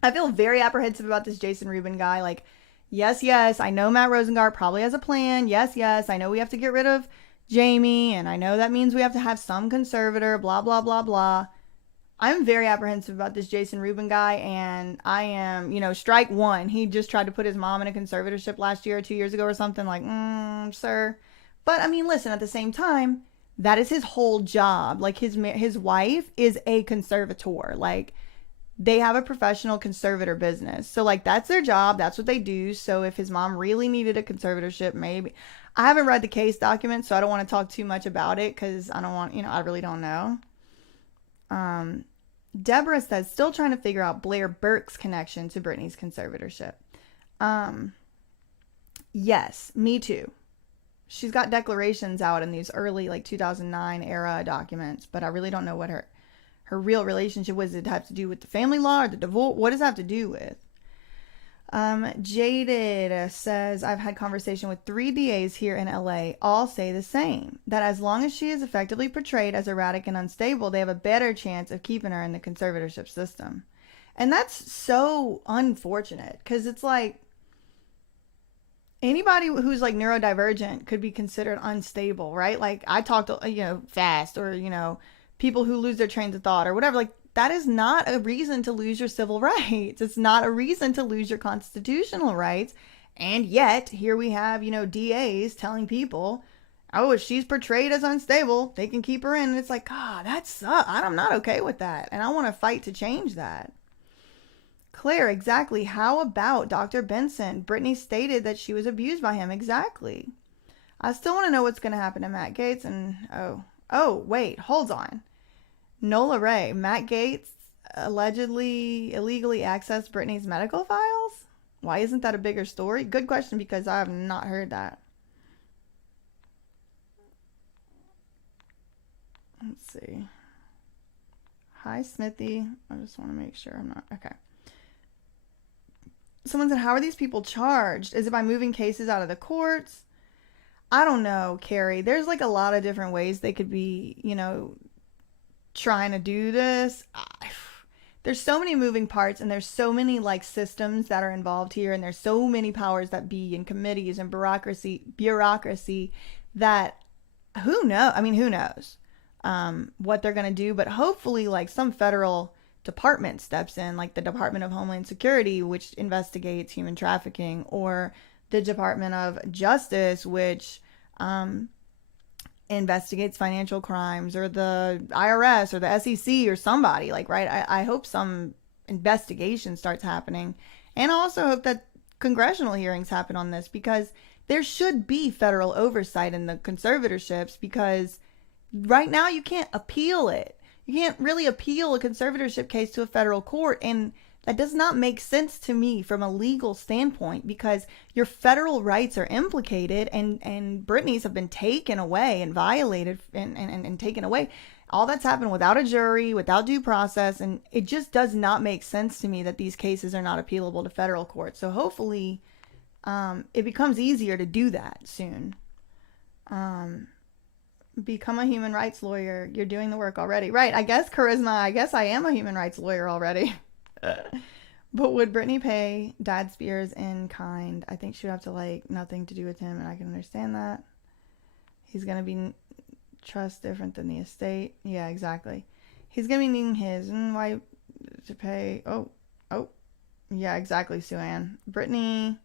I feel very apprehensive about this Jason Rubin guy. Like, yes, I know Matt Rosengart probably has a plan. Yes, I know we have to get rid of Jamie, and I know that means we have to have some conservator, blah, blah, blah, blah. I'm very apprehensive about this Jason Rubin guy, and I am, strike one. He just tried to put his mom in a conservatorship last year or 2 years ago or something. Like, sir. But, I mean, listen, at the same time, that is his whole job. Like, his wife is a conservator. Like, they have a professional conservator business. So, like, that's their job. That's what they do. So, if his mom really needed a conservatorship, maybe. I haven't read the case document, so I don't want to talk too much about it because I don't want, I really don't know. Deborah says, still trying to figure out Blair Burke's connection to Britney's conservatorship. Yes, me too. She's got declarations out in these early, like 2009 era documents, but I really don't know what her real relationship was. Did it have to do with the family law or the divorce? What does it have to do with? Jaded says, I've had conversation with 3 DAs here in LA. All say the same, that as long as she is effectively portrayed as erratic and unstable, they have a better chance of keeping her in the conservatorship system. And that's so unfortunate because it's like anybody who's like neurodivergent could be considered unstable, right? Like I talk to, fast or, people who lose their trains of thought or whatever. Like that is not a reason to lose your civil rights. It's not a reason to lose your constitutional rights. And yet here we have, DAs telling people, oh, if she's portrayed as unstable, they can keep her in. And it's like, God, that sucks. I'm not okay with that. And I want to fight to change that. Claire, exactly. How about Dr. Benson? Britney stated that she was abused by him. Exactly. I still want to know what's going to happen to Matt Gaetz. And, wait, hold on. Nola Ray, Matt Gaetz allegedly illegally accessed Britney's medical files? Why isn't that a bigger story? Good question, because I have not heard that. Let's see. Hi, Smithy. I just want to make sure I'm not. Okay. Someone said, how are these people charged? Is it by moving cases out of the courts? I don't know, Carrie. There's like a lot of different ways they could be, trying to do this. There's so many moving parts, and there's so many like systems that are involved here, and there's so many powers that be in committees and bureaucracy that who knows? I mean, who knows what they're gonna do? But hopefully, like some federal department steps in, like the Department of Homeland Security, which investigates human trafficking, or the Department of Justice, which investigates financial crimes, or the IRS or the SEC or somebody, like, right? I hope some investigation starts happening. And I also hope that congressional hearings happen on this, because there should be federal oversight in the conservatorships, because right now you can't appeal it. You can't really appeal a conservatorship case to a federal court, and that does not make sense to me from a legal standpoint, because your federal rights are implicated, and Britney's have been taken away and violated and taken away. All that's happened without a jury, without due process, and it just does not make sense to me that these cases are not appealable to federal court. So hopefully it becomes easier to do that soon. Become a human rights lawyer. You're doing the work already. Right. I guess, Charisma, I guess I am a human rights lawyer already. But would Britney pay Dad Spears in kind? I think she would have to like nothing to do with him, and I can understand that. He's going to be trust different than the estate. Yeah, exactly. He's going to be needing his, and why to pay? Oh. Yeah, exactly, Sue Ann. Britney,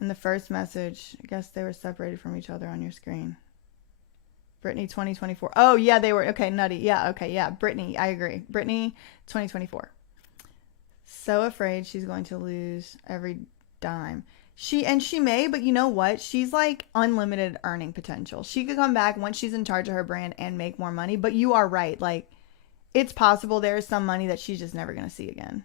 in the first message, I guess they were separated from each other on your screen. Britney 2024. Oh, yeah, they were. Okay, nutty. Yeah, okay, yeah. Britney, I agree. Britney 2024. So afraid she's going to lose every dime. She may, but you know what? She's like unlimited earning potential. She could come back once she's in charge of her brand and make more money. But you are right. Like, it's possible there is some money that she's just never going to see again.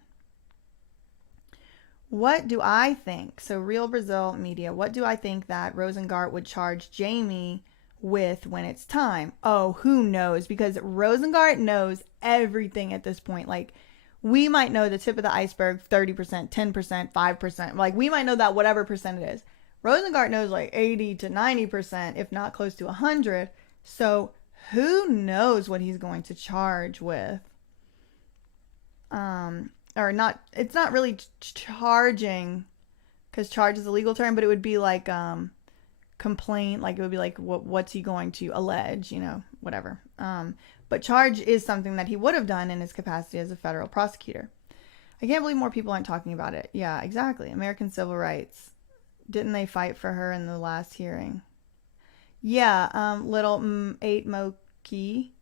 What do I think? So Real Brazil Media, what do I think that Rosengart would charge Jamie with when it's time? Oh, who knows? Because Rosengart knows everything at this point. Like, we might know the tip of the iceberg, 30%, 10%, 5%. Like, we might know that whatever percent it is. Rosengart knows like 80 to 90%, if not close to 100. So who knows what he's going to charge with? Or not, it's not really charging, because charge is a legal term, but it would be like complaint, like it would be like what's he going to allege, whatever. But charge is something that he would have done in his capacity as a federal prosecutor. I can't believe more people aren't talking about it. Yeah, exactly. American civil rights. Didn't they fight for her in the last hearing? Yeah, little 8 Mochi.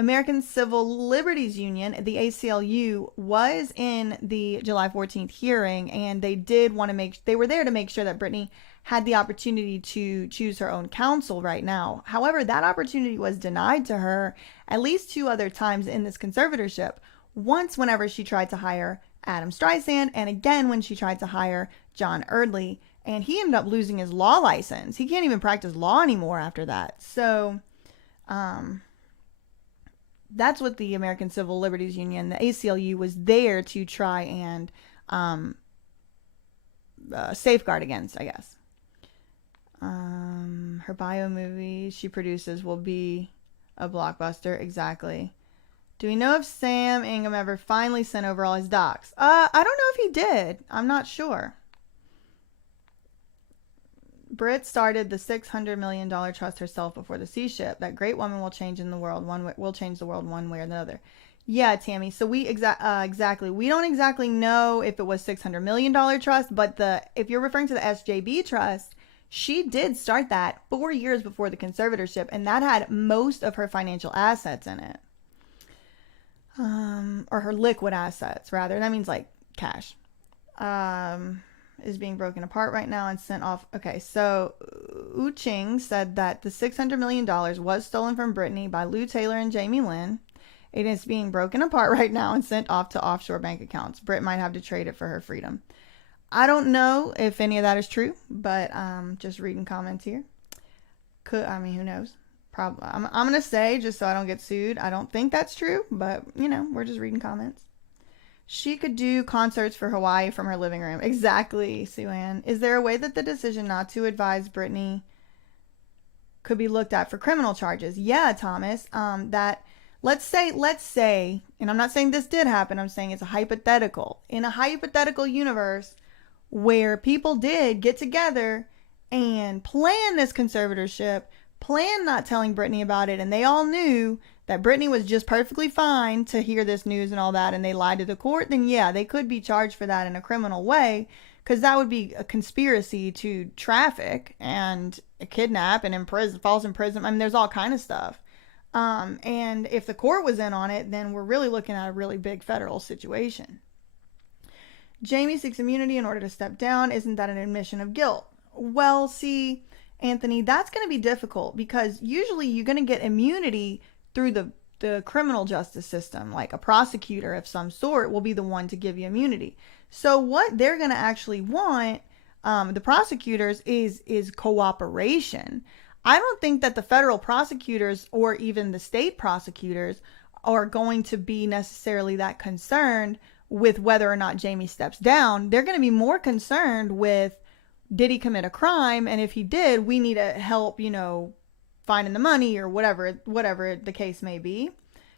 American Civil Liberties Union, the ACLU, was in the July 14th hearing, and they were there to make sure that Britney had the opportunity to choose her own counsel right now. However, that opportunity was denied to her at least 2 other times in this conservatorship. Once whenever she tried to hire Adam Streisand, and again when she tried to hire John Erdley, and he ended up losing his law license. He can't even practice law anymore after that. So, that's what the American Civil Liberties Union, the ACLU, was there to try and safeguard against, I guess. Her bio movie she produces will be a blockbuster. Exactly. Do we know if Sam Ingham ever finally sent over all his docs? I don't know if he did. I'm not sure. Britt started the $600 million trust herself before the sea ship. That great woman will change the world one way or another. Yeah, Tammy. So we exactly. We don't exactly know if it was $600 million trust, but if you're referring to the SJB trust, she did start that 4 years before the conservatorship, and that had most of her financial assets in it. Or her liquid assets, rather. That means like cash. Is being broken apart right now and sent off. Okay, so Uching said that the $600 million was stolen from Britney by Lou Taylor and Jamie Lynn. It is being broken apart right now and sent off to offshore bank accounts. Britt might have to trade it for her freedom. I don't know if any of that is true, but just reading comments here. Who knows? Probably. I'm going to say, just so I don't get sued, I don't think that's true, but, we're just reading comments. She could do concerts for Hawaii from her living room. Exactly, Sue Ann. Is there a way that the decision not to advise Britney could be looked at for criminal charges? Yeah, Thomas. That let's say, and I'm not saying this did happen, I'm saying it's a hypothetical. In a hypothetical universe where people did get together and plan this conservatorship, plan not telling Britney about it, and they all knew that Britney was just perfectly fine to hear this news and all that, and they lied to the court, then yeah, they could be charged for that in a criminal way, because that would be a conspiracy to traffic and kidnap and imprison, false imprisonment. I mean, there's all kind of stuff. And if the court was in on it, then we're really looking at a really big federal situation. Jamie seeks immunity in order to step down. Isn't that an admission of guilt? Well, see, Anthony, that's going to be difficult because usually you're going to get immunity through the criminal justice system. Like a prosecutor of some sort will be the one to give you immunity. So what they're going to actually want, the prosecutors, is cooperation. I don't think that the federal prosecutors or even the state prosecutors are going to be necessarily that concerned with whether or not Jamie steps down. They're going to be more concerned with, did he commit a crime? And if he did, we need to help, finding the money or whatever the case may be.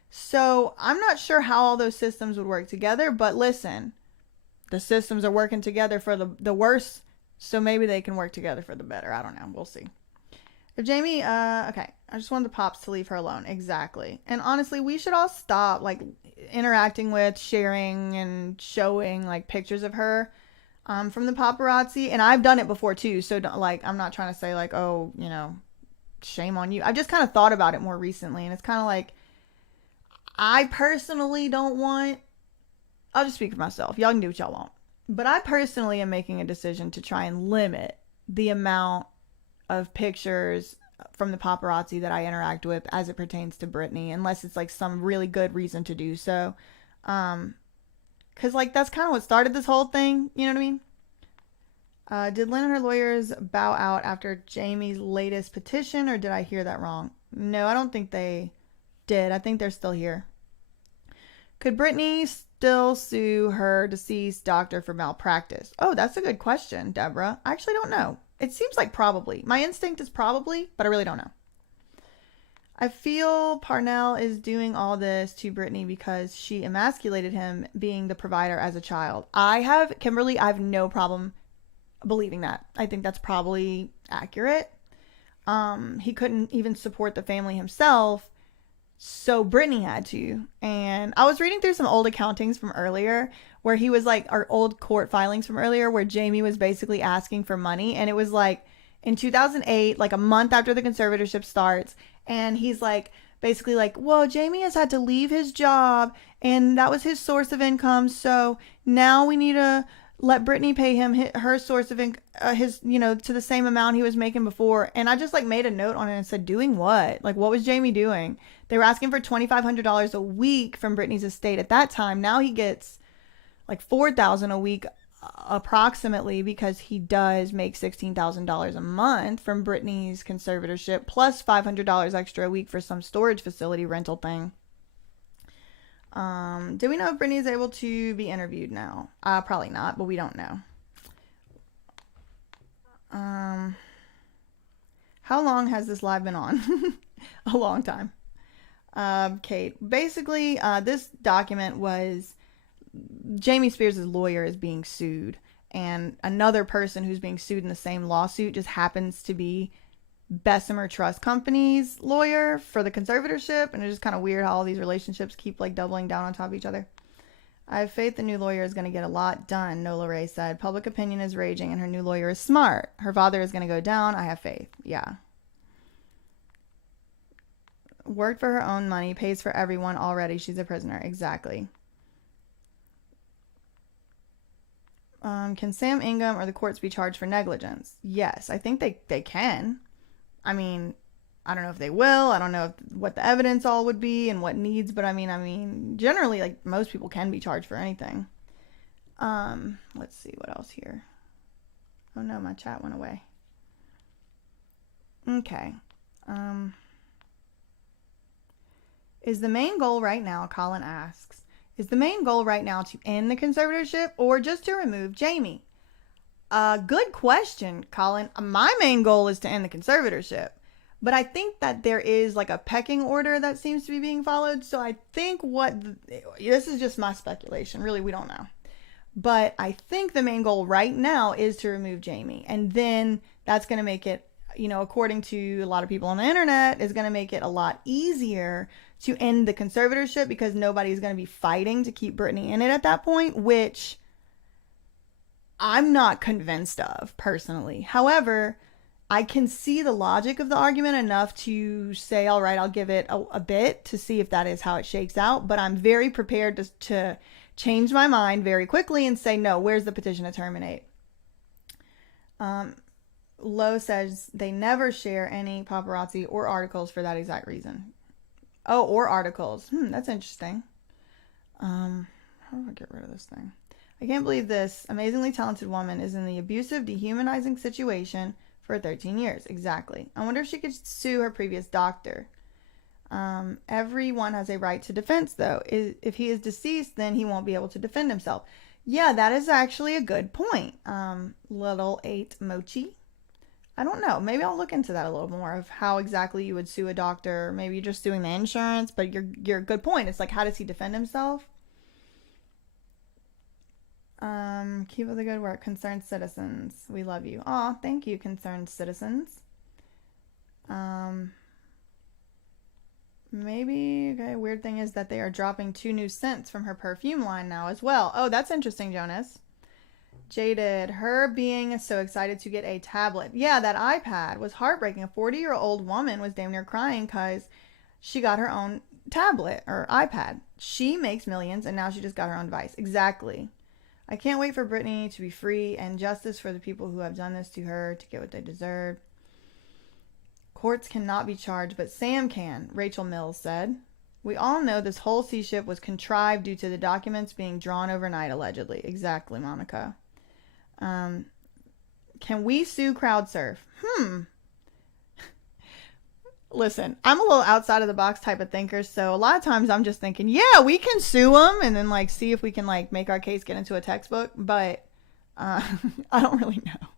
So I'm not sure how all those systems would work together, but listen, the systems are working together for the worse, so maybe they can work together for the better. I don't know. We'll see. If Jamie, okay, I just wanted the Pops to leave her alone. Exactly. And honestly, we should all stop, interacting with, sharing, and showing, pictures of her from the paparazzi. And I've done it before, too, so, I'm not trying to say, oh, shame on you. I've just kind of thought about it more recently, and it's kind of I personally don't want, I'll just speak for myself. Y'all can do what y'all want. But I personally am making a decision to try and limit the amount of pictures from the paparazzi that I interact with as it pertains to Britney, unless it's some really good reason to do so. Cause that's kind of what started this whole thing. You know what I mean? Did Lynn and her lawyers bow out after Jamie's latest petition, or did I hear that wrong? No, I don't think they did. I think they're still here. Could Britney still sue her deceased doctor for malpractice? Oh, that's a good question, Deborah. I actually don't know. It seems like probably. My instinct is probably, but I really don't know. I feel Parnell is doing all this to Britney because she emasculated him being the provider as a child. Kimberly, I have no problem believing that. I think that's probably accurate. He couldn't even support the family himself, so Britney had to. And I was reading through some old accountings from earlier where he was our old court filings from earlier where Jamie was basically asking for money. And it was in 2008, a month after the conservatorship starts. And he's basically well, Jamie has had to leave his job and that was his source of income. So now we need to let Britney pay him her source of income, to the same amount he was making before. And I just made a note on it and said, doing what? What was Jamie doing? They were asking for $2,500 a week from Britney's estate at that time. Now he gets $4,000 a week approximately, because he does make $16,000 a month from Britney's conservatorship, plus $500 extra a week for some storage facility rental thing. Do we know if Britney is able to be interviewed now? Probably not, but we don't know. How long has this live been on? A long time. Kate, basically, this document was Jamie Spears' lawyer is being sued, and another person who's being sued in the same lawsuit just happens to be Bessemer Trust Company's lawyer for the conservatorship, and it's just kind of weird how all these relationships keep doubling down on top of each other. I have faith the new lawyer is going to get a lot done, Nola Ray said. Public opinion is raging, and her new lawyer is smart. Her father is going to go down. I have faith. Yeah. Worked for her own money, pays for everyone already. She's a prisoner. Exactly. Can Sam Ingham or the courts be charged for negligence? Yes, I think they can. I mean, I don't know if they will. I don't know what the evidence all would be and what needs, but I mean, generally, most people can be charged for anything. Let's see what else here. Oh no, my chat went away. Okay. Is the main goal right now, Colin asks, is the main goal right now to end the conservatorship or just to remove Jamie? Good question, Colin. My main goal is to end the conservatorship. But I think that there is like a pecking order that seems to be being followed. So I think this is just my speculation. Really, we don't know. But I think the main goal right now is to remove Jamie. And then that's going to make it, according to a lot of people on the internet, is going to make it a lot easier to end the conservatorship because nobody's going to be fighting to keep Britney in it at that point, which I'm not convinced of personally. However, I can see the logic of the argument enough to say, all right, I'll give it a bit to see if that is how it shakes out. But I'm very prepared to change my mind very quickly and say, no, where's the petition to terminate? Lowe says they never share any paparazzi or articles for that exact reason. Oh, or articles. That's interesting. How do I get rid of this thing? I can't believe this amazingly talented woman is in the abusive, dehumanizing situation for 13 years. Exactly. I wonder if she could sue her previous doctor. Everyone has a right to defense, though. If he is deceased, then he won't be able to defend himself. Yeah, that is actually a good point. Little 8 Mochi. I don't know. Maybe I'll look into that a little more of how exactly you would sue a doctor. Maybe you're just doing the insurance, but you're a good point. It's like, how does he defend himself? Keep up the good work, concerned citizens. We love you. Aw, thank you, concerned citizens. Maybe, okay, weird thing is that they are dropping 2 new scents from her perfume line now as well. Oh, that's interesting, Jonas. Jaded, her being so excited to get a tablet. Yeah, that iPad was heartbreaking. A 40-year-old woman was damn near crying because she got her own tablet or iPad. She makes millions and now she just got her own device. Exactly. I can't wait for Britney to be free and justice for the people who have done this to her to get what they deserve. Courts cannot be charged, but Sam can, Rachel Mills said. We all know this whole sea ship was contrived due to the documents being drawn overnight, allegedly. Exactly, Monica. Can we sue CrowdSurf? Listen, I'm a little outside of the box type of thinker, so a lot of times I'm just thinking, yeah, we can sue them and then like see if we can like make our case get into a textbook, but I don't really know.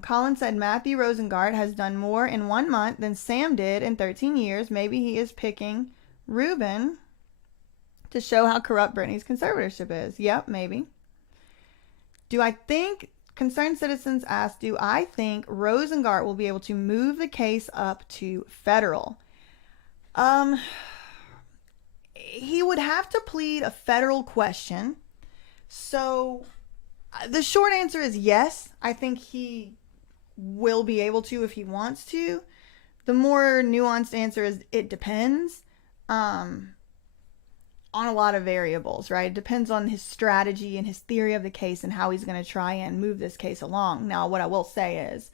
Colin said Matthew Rosengart has done more in 1 month than Sam did in 13 years. Maybe he is picking Ruben to show how corrupt Britney's conservatorship is. Yep, maybe. Concerned citizens asked, do I think Rosengart will be able to move the case up to federal? He would have to plead a federal question. So the short answer is yes. I think he will be able to if he wants to. The more nuanced answer is it depends. On a lot of variables, right? It depends on his strategy and his theory of the case and how he's going to try and move this case along. Now, what I will say is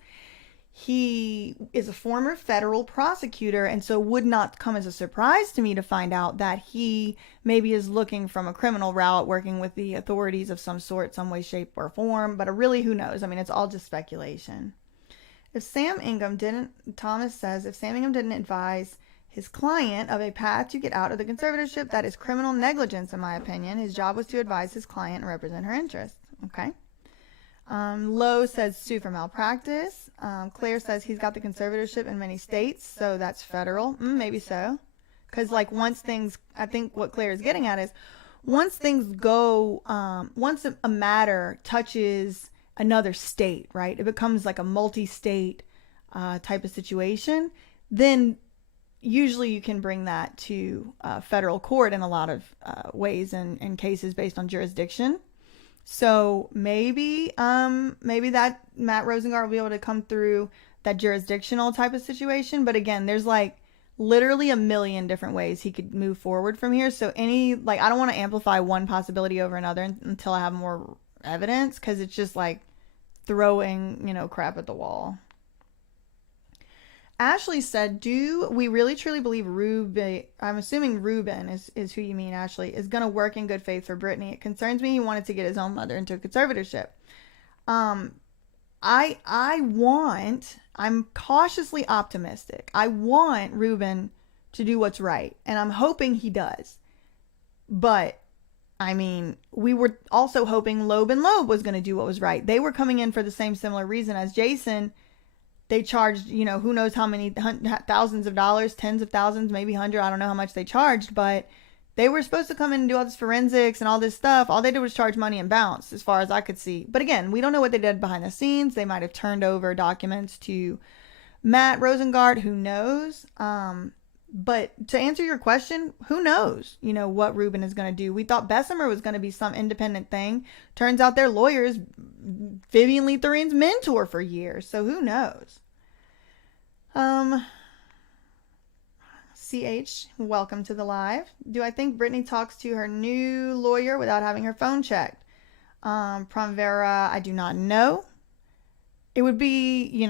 he is a former federal prosecutor, and so would not come as a surprise to me to find out that he maybe is looking from a criminal route, working with the authorities of some sort, some way, shape, or form. But really, who knows? I mean, it's all just speculation. Thomas says, if Sam Ingham didn't advise his client of a path to get out of the conservatorship, that is criminal negligence, in my opinion. His job was to advise his client and represent her interests. Okay. Lowe says sue for malpractice. Claire says he's got the conservatorship in many states, so that's federal. Maybe so. Because, like, I think what Claire is getting at is, once things go, once a matter touches another state, right? It becomes like a multi-state type of situation, then usually you can bring that to federal court in a lot of ways and cases based on jurisdiction. So maybe that Matt Rosengart will be able to come through that jurisdictional type of situation. But again, there's like literally a million different ways he could move forward from here. So I don't want to amplify one possibility over another until I have more evidence, because it's just like throwing, crap at the wall. Ashley said, do we really truly believe Ruben, I'm assuming Ruben is who you mean, Ashley, is going to work in good faith for Britney? It concerns me he wanted to get his own mother into a conservatorship. I'm cautiously optimistic. I want Ruben to do what's right. And I'm hoping he does. But, I mean, we were also hoping Loeb and Loeb was going to do what was right. They were coming in for the same similar reason as Jason. They charged, who knows how many thousands of dollars, tens of thousands, maybe 100. I don't know how much they charged, but they were supposed to come in and do all this forensics and all this stuff. All they did was charge money and bounce, as far as I could see. But again, we don't know what they did behind the scenes. They might have turned over documents to Matt Rosengart. Who knows? But to answer your question, who knows, what Ruben is going to do. We thought Bessemer was going to be some independent thing. Turns out their lawyer is Vivian Lee Thoreen's mentor for years. So who knows? CH, welcome to the live. Do I think Britney talks to her new lawyer without having her phone checked? Pramvera, I do not know. It would be,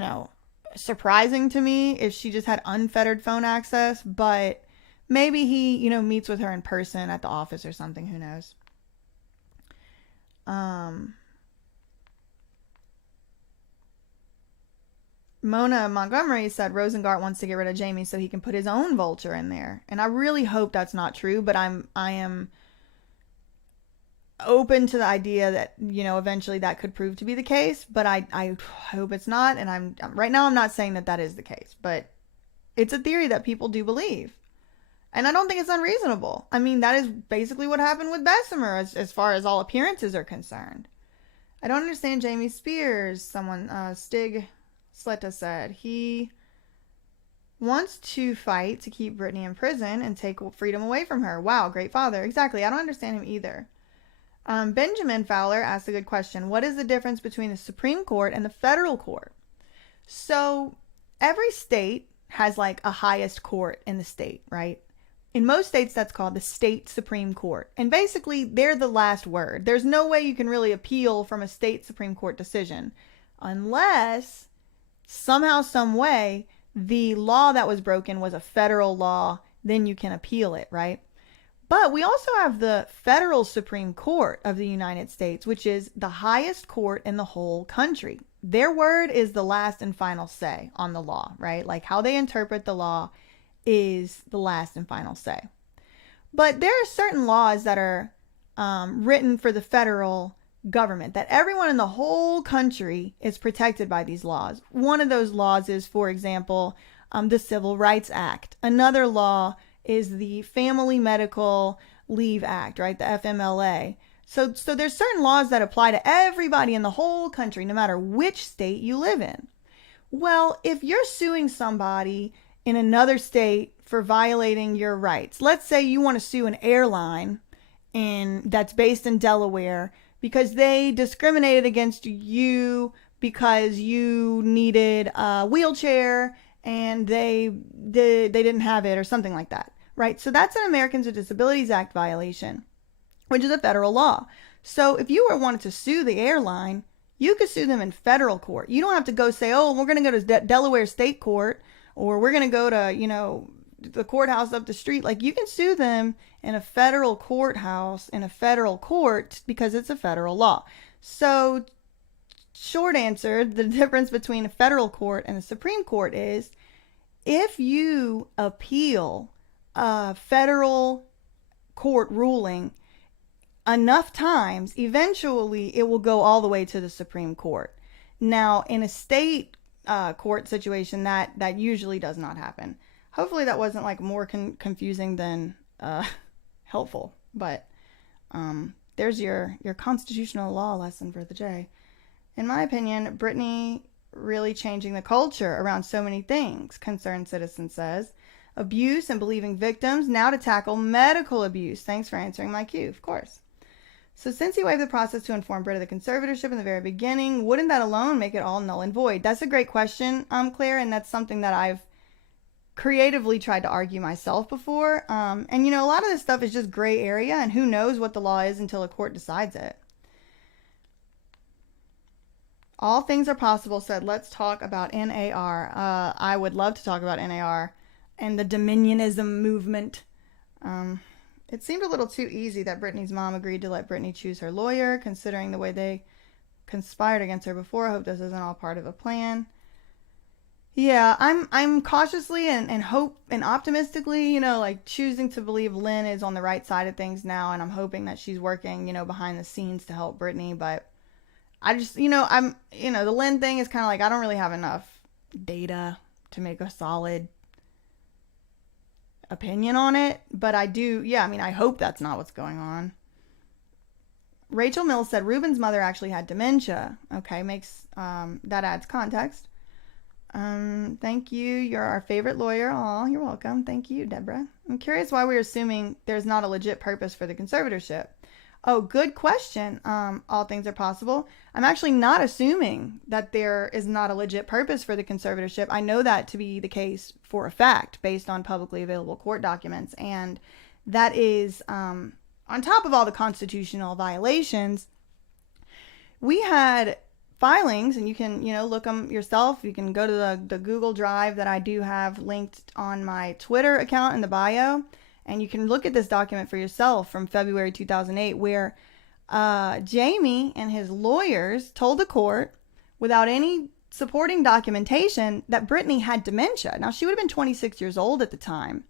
surprising to me if she just had unfettered phone access, but maybe he, meets with her in person at the office or something. Who knows? Mona Montgomery said Rosengart wants to get rid of Jamie so he can put his own vulture in there. And I really hope that's not true, but I am open to the idea that, eventually that could prove to be the case, but I hope it's not. And I'm right now, I'm not saying that is the case, but it's a theory that people do believe. And I don't think it's unreasonable. I mean, that is basically what happened with Bessemer as far as all appearances are concerned. I don't understand Jamie Spears. Someone, Stig Sleta said he wants to fight to keep Britney in prison and take freedom away from her. Wow, great father. Exactly. I don't understand him either. Benjamin Fowler asked a good question. What is the difference between the Supreme Court and the federal court? So every state has like a highest court in the state, right? In most states, that's called the state Supreme Court. And basically, they're the last word. There's no way you can really appeal from a state Supreme Court decision unless somehow, some way, the law that was broken was a federal law. Then you can appeal it, right? But we also have the federal Supreme Court of the United States, which is the highest court in the whole country. Their word is the last and final say on the law, right? Like how they interpret the law is the last and final say. But there are certain laws that are written for the federal government, that everyone in the whole country is protected by these laws. One of those laws is, for example, the Civil Rights Act. Another law is the Family Medical Leave Act, right? The FMLA. So there's certain laws that apply to everybody in the whole country, no matter which state you live in. Well, if you're suing somebody in another state for violating your rights, let's say you want to sue an airline that's based in Delaware because they discriminated against you because you needed a wheelchair and they didn't have it or something like that, right? So that's an Americans with Disabilities Act violation, which is a federal law. So if you wanted to sue the airline, you could sue them in federal court. You don't have to go say, oh, we're going to go to Delaware State Court, or we're going to go to, the courthouse up the street. Like, you can sue them in a federal courthouse, in a federal court, because it's a federal law. So short answer, the difference between a federal court and a Supreme Court is if you appeal a federal court ruling enough times, eventually it will go all the way to the Supreme Court. Now, in a state court situation, that usually does not happen. Hopefully that wasn't like more confusing than helpful, but there's your constitutional law lesson for the day. In my opinion, Britney really changing the culture around so many things, Concerned Citizen says. Abuse and believing victims, now to tackle medical abuse. Thanks for answering my cue, of course. So since he waived the process to inform Brit of the conservatorship in the very beginning, wouldn't that alone make it all null and void? That's a great question, Claire, and that's something that I've creatively tried to argue myself before. And a lot of this stuff is just gray area, and who knows what the law is until a court decides it. All things are possible said, let's talk about NAR. I would love to talk about NAR and the Dominionism movement. It seemed a little too easy that Britney's mom agreed to let Britney choose her lawyer, considering the way they conspired against her before. I hope this isn't all part of a plan. Yeah, I'm cautiously and hope and optimistically, like choosing to believe Lynn is on the right side of things now, and I'm hoping that she's working, behind the scenes to help Brittany. But I just, the Lynn thing is kind of like I don't really have enough data to make a solid opinion on it. But I do, yeah, I mean, I hope that's not what's going on. Rachel Mills said Ruben's mother actually had dementia. Okay, makes that adds context. Thank you. You're our favorite lawyer. Aw, you're welcome. Thank you, Deborah. I'm curious why we're assuming there's not a legit purpose for the conservatorship. Oh, good question. All things are possible. I'm actually not assuming that there is not a legit purpose for the conservatorship. I know that to be the case for a fact based on publicly available court documents. And that is, on top of all the constitutional violations, we had filings, and you can, look them yourself. You can go to the Google Drive that I do have linked on my Twitter account in the bio, and you can look at this document for yourself from February 2008, where Jamie and his lawyers told the court, without any supporting documentation, that Britney had dementia. Now, she would have been 26 years old at the time.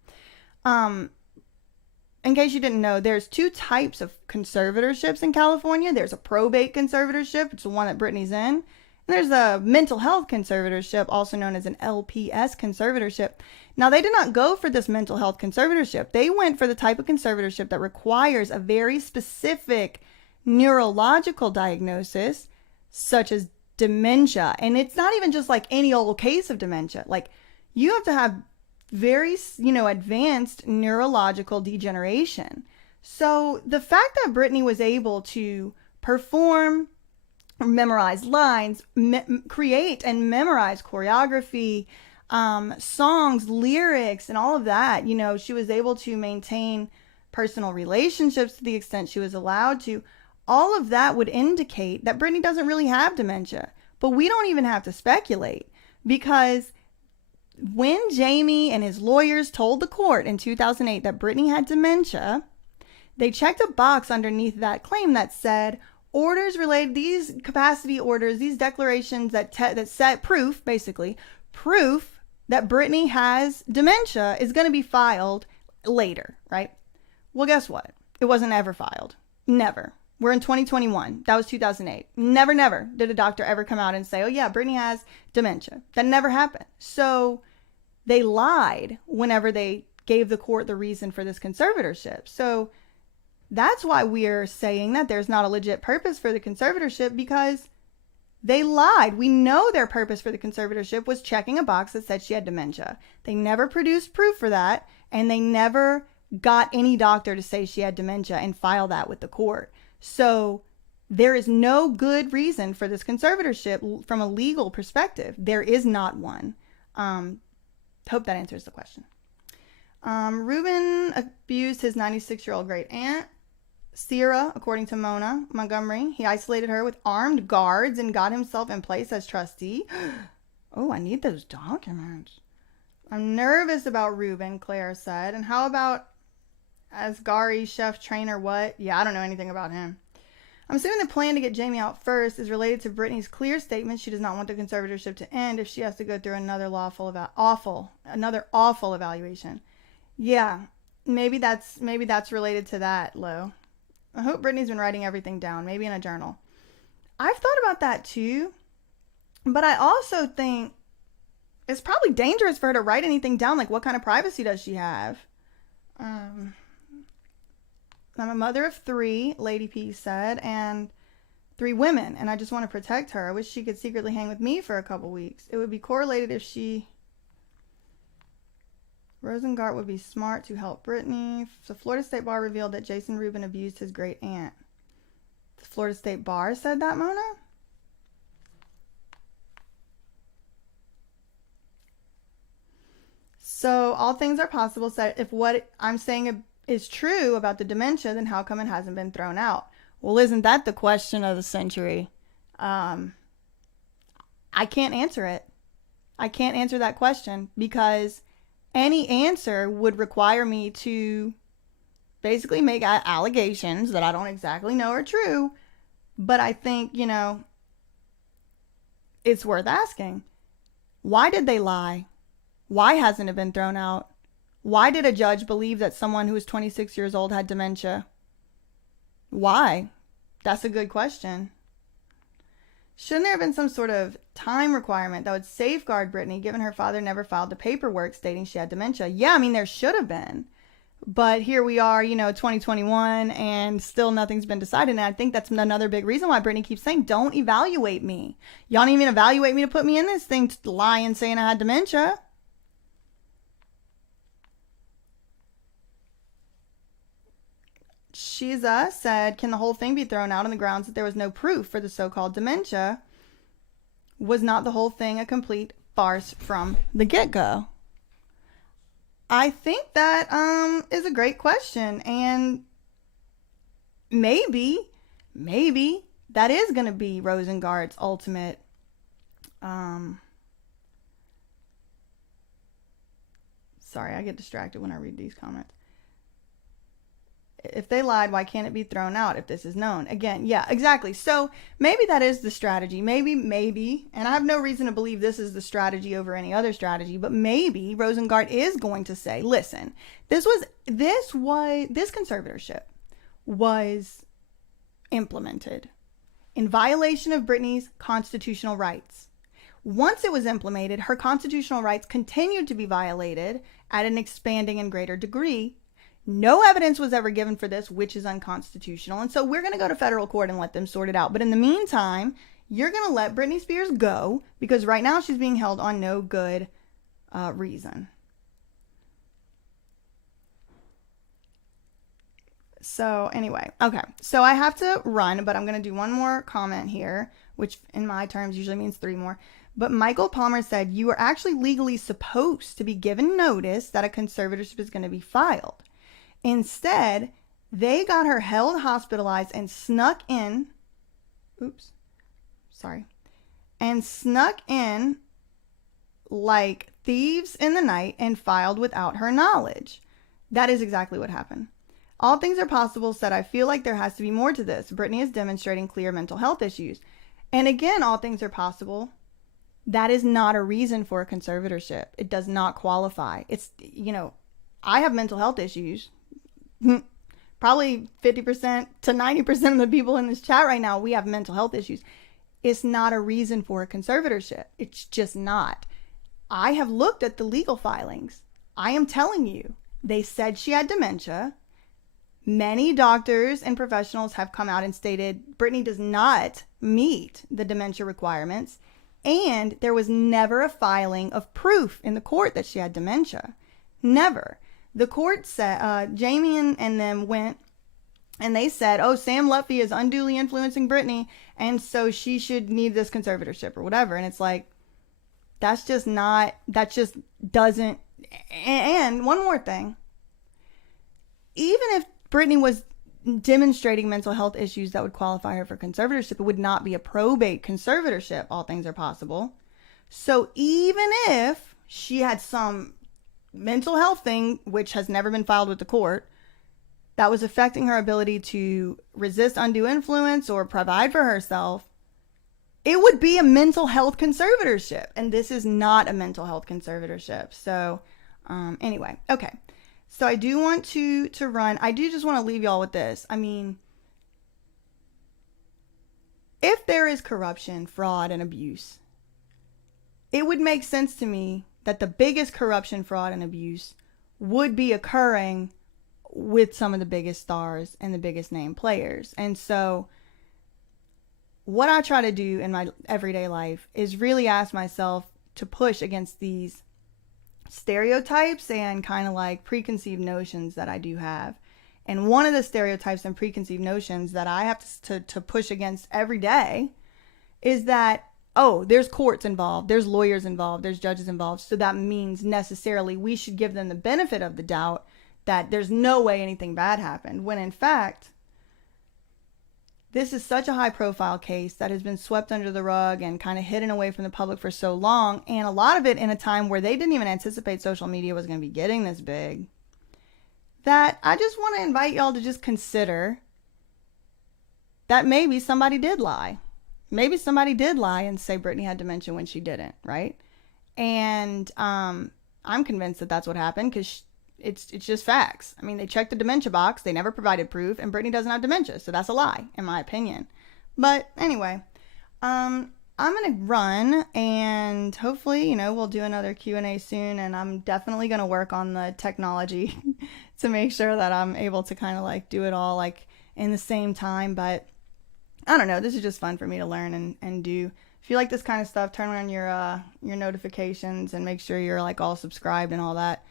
In case you didn't know, there's two types of conservatorships in California. There's a probate conservatorship, it's the one that Brittany's in. And there's a mental health conservatorship, also known as an LPS conservatorship. Now, they did not go for this mental health conservatorship. They went for the type of conservatorship that requires a very specific neurological diagnosis, such as dementia. And it's not even just like any old case of dementia. Like, you have to have very, advanced neurological degeneration. So the fact that Britney was able to perform, memorize lines, create and memorize choreography, songs, lyrics, and all of that, she was able to maintain personal relationships to the extent she was allowed to. All of that would indicate that Britney doesn't really have dementia. But we don't even have to speculate, because when Jamie and his lawyers told the court in 2008 that Britney had dementia, they checked a box underneath that claim that said orders related, these capacity orders, these declarations that set proof, basically proof that Britney has dementia, is going to be filed later, right? Well, guess what? It wasn't ever filed. Never. We're in 2021. That was 2008. Never did a doctor ever come out and say, oh yeah, Britney has dementia. That never happened. So they lied whenever they gave the court the reason for this conservatorship. So that's why we're saying that there's not a legit purpose for the conservatorship, because they lied. We know their purpose for the conservatorship was checking a box that said she had dementia. They never produced proof for that, and they never got any doctor to say she had dementia and file that with the court. So there is no good reason for this conservatorship from a legal perspective. There is not one. Hope that answers the question. Ruben abused his 96-year-old great aunt, Sierra, according to Mona Montgomery. He isolated her with armed guards and got himself in place as trustee. Oh, I need those documents. I'm nervous about Ruben, Claire said. And how about Asghari, chef, trainer, what? Yeah, I don't know anything about him. I'm assuming the plan to get Jamie out first is related to Britney's clear statement she does not want the conservatorship to end if she has to go through another awful evaluation. Yeah, maybe that's related to that, Lo. I hope Britney's been writing everything down, maybe in a journal. I've thought about that too, but I also think it's probably dangerous for her to write anything down. Like, what kind of privacy does she have? I'm a mother of 3, Lady P said, and 3 women, and I just want to protect her. I wish she could secretly hang with me for a couple weeks. It would be correlated if Rosengart would be smart to help Britney. The Florida State Bar revealed that Jason Rubin abused his great aunt. The Florida State Bar said that, Mona? So all things are possible. Said if what I'm saying is true about the dementia, then how come it hasn't been thrown out? Well, isn't that the question of the century? I can't answer it. I can't answer that question, because any answer would require me to basically make allegations that I don't exactly know are true. But I think, it's worth asking. Why did they lie? Why hasn't it been thrown out? Why did a judge believe that someone who was 26 years old had dementia? Why? That's a good question. Shouldn't there have been some sort of time requirement that would safeguard Britney, given her father never filed the paperwork stating she had dementia? Yeah, I mean, there should have been. But here we are, 2021, and still nothing's been decided. And I think that's another big reason why Britney keeps saying, don't evaluate me. Y'all don't even evaluate me to put me in this thing, to lie and saying I had dementia. Shiza said, can the whole thing be thrown out on the grounds that there was no proof for the so-called dementia? Was not the whole thing a complete farce from the get-go? I think that is a great question, and maybe that is going to be Rosengard's ultimate sorry, I get distracted when I read these comments. If they lied, why can't it be thrown out if this is known? Again, yeah, exactly. So maybe that is the strategy. Maybe, and I have no reason to believe this is the strategy over any other strategy, but maybe Rosengard is going to say, listen, this conservatorship was implemented in violation of Britney's constitutional rights. Once it was implemented, her constitutional rights continued to be violated at an expanding and greater degree. No evidence was ever given for this, which is unconstitutional. And so we're going to go to federal court and let them sort it out. But in the meantime, you're going to let Britney Spears go because right now she's being held on no good reason. So anyway, okay. So I have to run, but I'm going to do one more comment here, which in my terms usually means three more. But Michael Palmer said, you are actually legally supposed to be given notice that a conservatorship is going to be filed. Instead, they got her held hospitalized and snuck in like thieves in the night and filed without her knowledge. That is exactly what happened. All things are possible said, I feel like there has to be more to this. Britney is demonstrating clear mental health issues. And again, all things are possible. That is not a reason for a conservatorship. It does not qualify. It's, I have mental health issues. Probably 50% to 90% of the people in this chat right now, we have mental health issues. It's not a reason for a conservatorship. It's just not. I have looked at the legal filings. I am telling you, they said she had dementia. Many doctors and professionals have come out and stated Britney does not meet the dementia requirements. And there was never a filing of proof in the court that she had dementia. Never. The court said, Jamie and them went and they said, oh, Sam Lutfi is unduly influencing Britney, and so she should need this conservatorship or whatever. And it's like, that just doesn't. And one more thing. Even if Britney was demonstrating mental health issues that would qualify her for conservatorship, it would not be a probate conservatorship. All things are possible. So even if she had some mental health thing, which has never been filed with the court, that was affecting her ability to resist undue influence or provide for herself, it would be a mental health conservatorship. And this is not a mental health conservatorship. So anyway, okay. So I do want to run. I do just want to leave y'all with this. I mean, if there is corruption, fraud, and abuse, it would make sense to me that the biggest corruption, fraud, and abuse would be occurring with some of the biggest stars and the biggest name players. And so what I try to do in my everyday life is really ask myself to push against these stereotypes and kind of like preconceived notions that I do have. And one of the stereotypes and preconceived notions that I have to push against every day is that, oh, there's courts involved, there's lawyers involved, there's judges involved. So that means necessarily we should give them the benefit of the doubt that there's no way anything bad happened. When in fact, this is such a high profile case that has been swept under the rug and kind of hidden away from the public for so long. And a lot of it in a time where they didn't even anticipate social media was going to be getting this big. That I just want to invite y'all to just consider that maybe somebody did lie. Maybe somebody did lie and say Britney had dementia when she didn't, right? And I'm convinced that that's what happened because it's just facts. I mean, they checked the dementia box. They never provided proof, and Britney doesn't have dementia. So that's a lie, in my opinion. But anyway, I'm going to run, and hopefully, we'll do another Q&A soon. And I'm definitely going to work on the technology to make sure that I'm able to kind of like do it all like in the same time. But I don't know. This is just fun for me to learn and do. If you like this kind of stuff, turn on your notifications and make sure you're like all subscribed and all that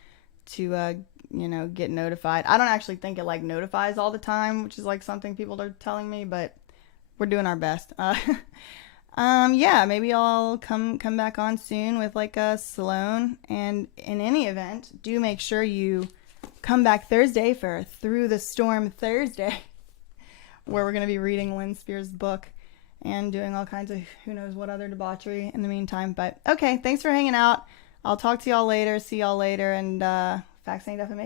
to get notified. I don't actually think it like notifies all the time, which is like something people are telling me, but we're doing our best. Yeah, maybe I'll come back on soon with like a Sloan. And in any event, do make sure you come back Thursday for Through the Storm Thursday, where we're going to be reading Lynn Spears' book and doing all kinds of who knows what other debauchery in the meantime. But okay, thanks for hanging out. I'll talk to y'all later. See y'all later. And facts ain't defamation.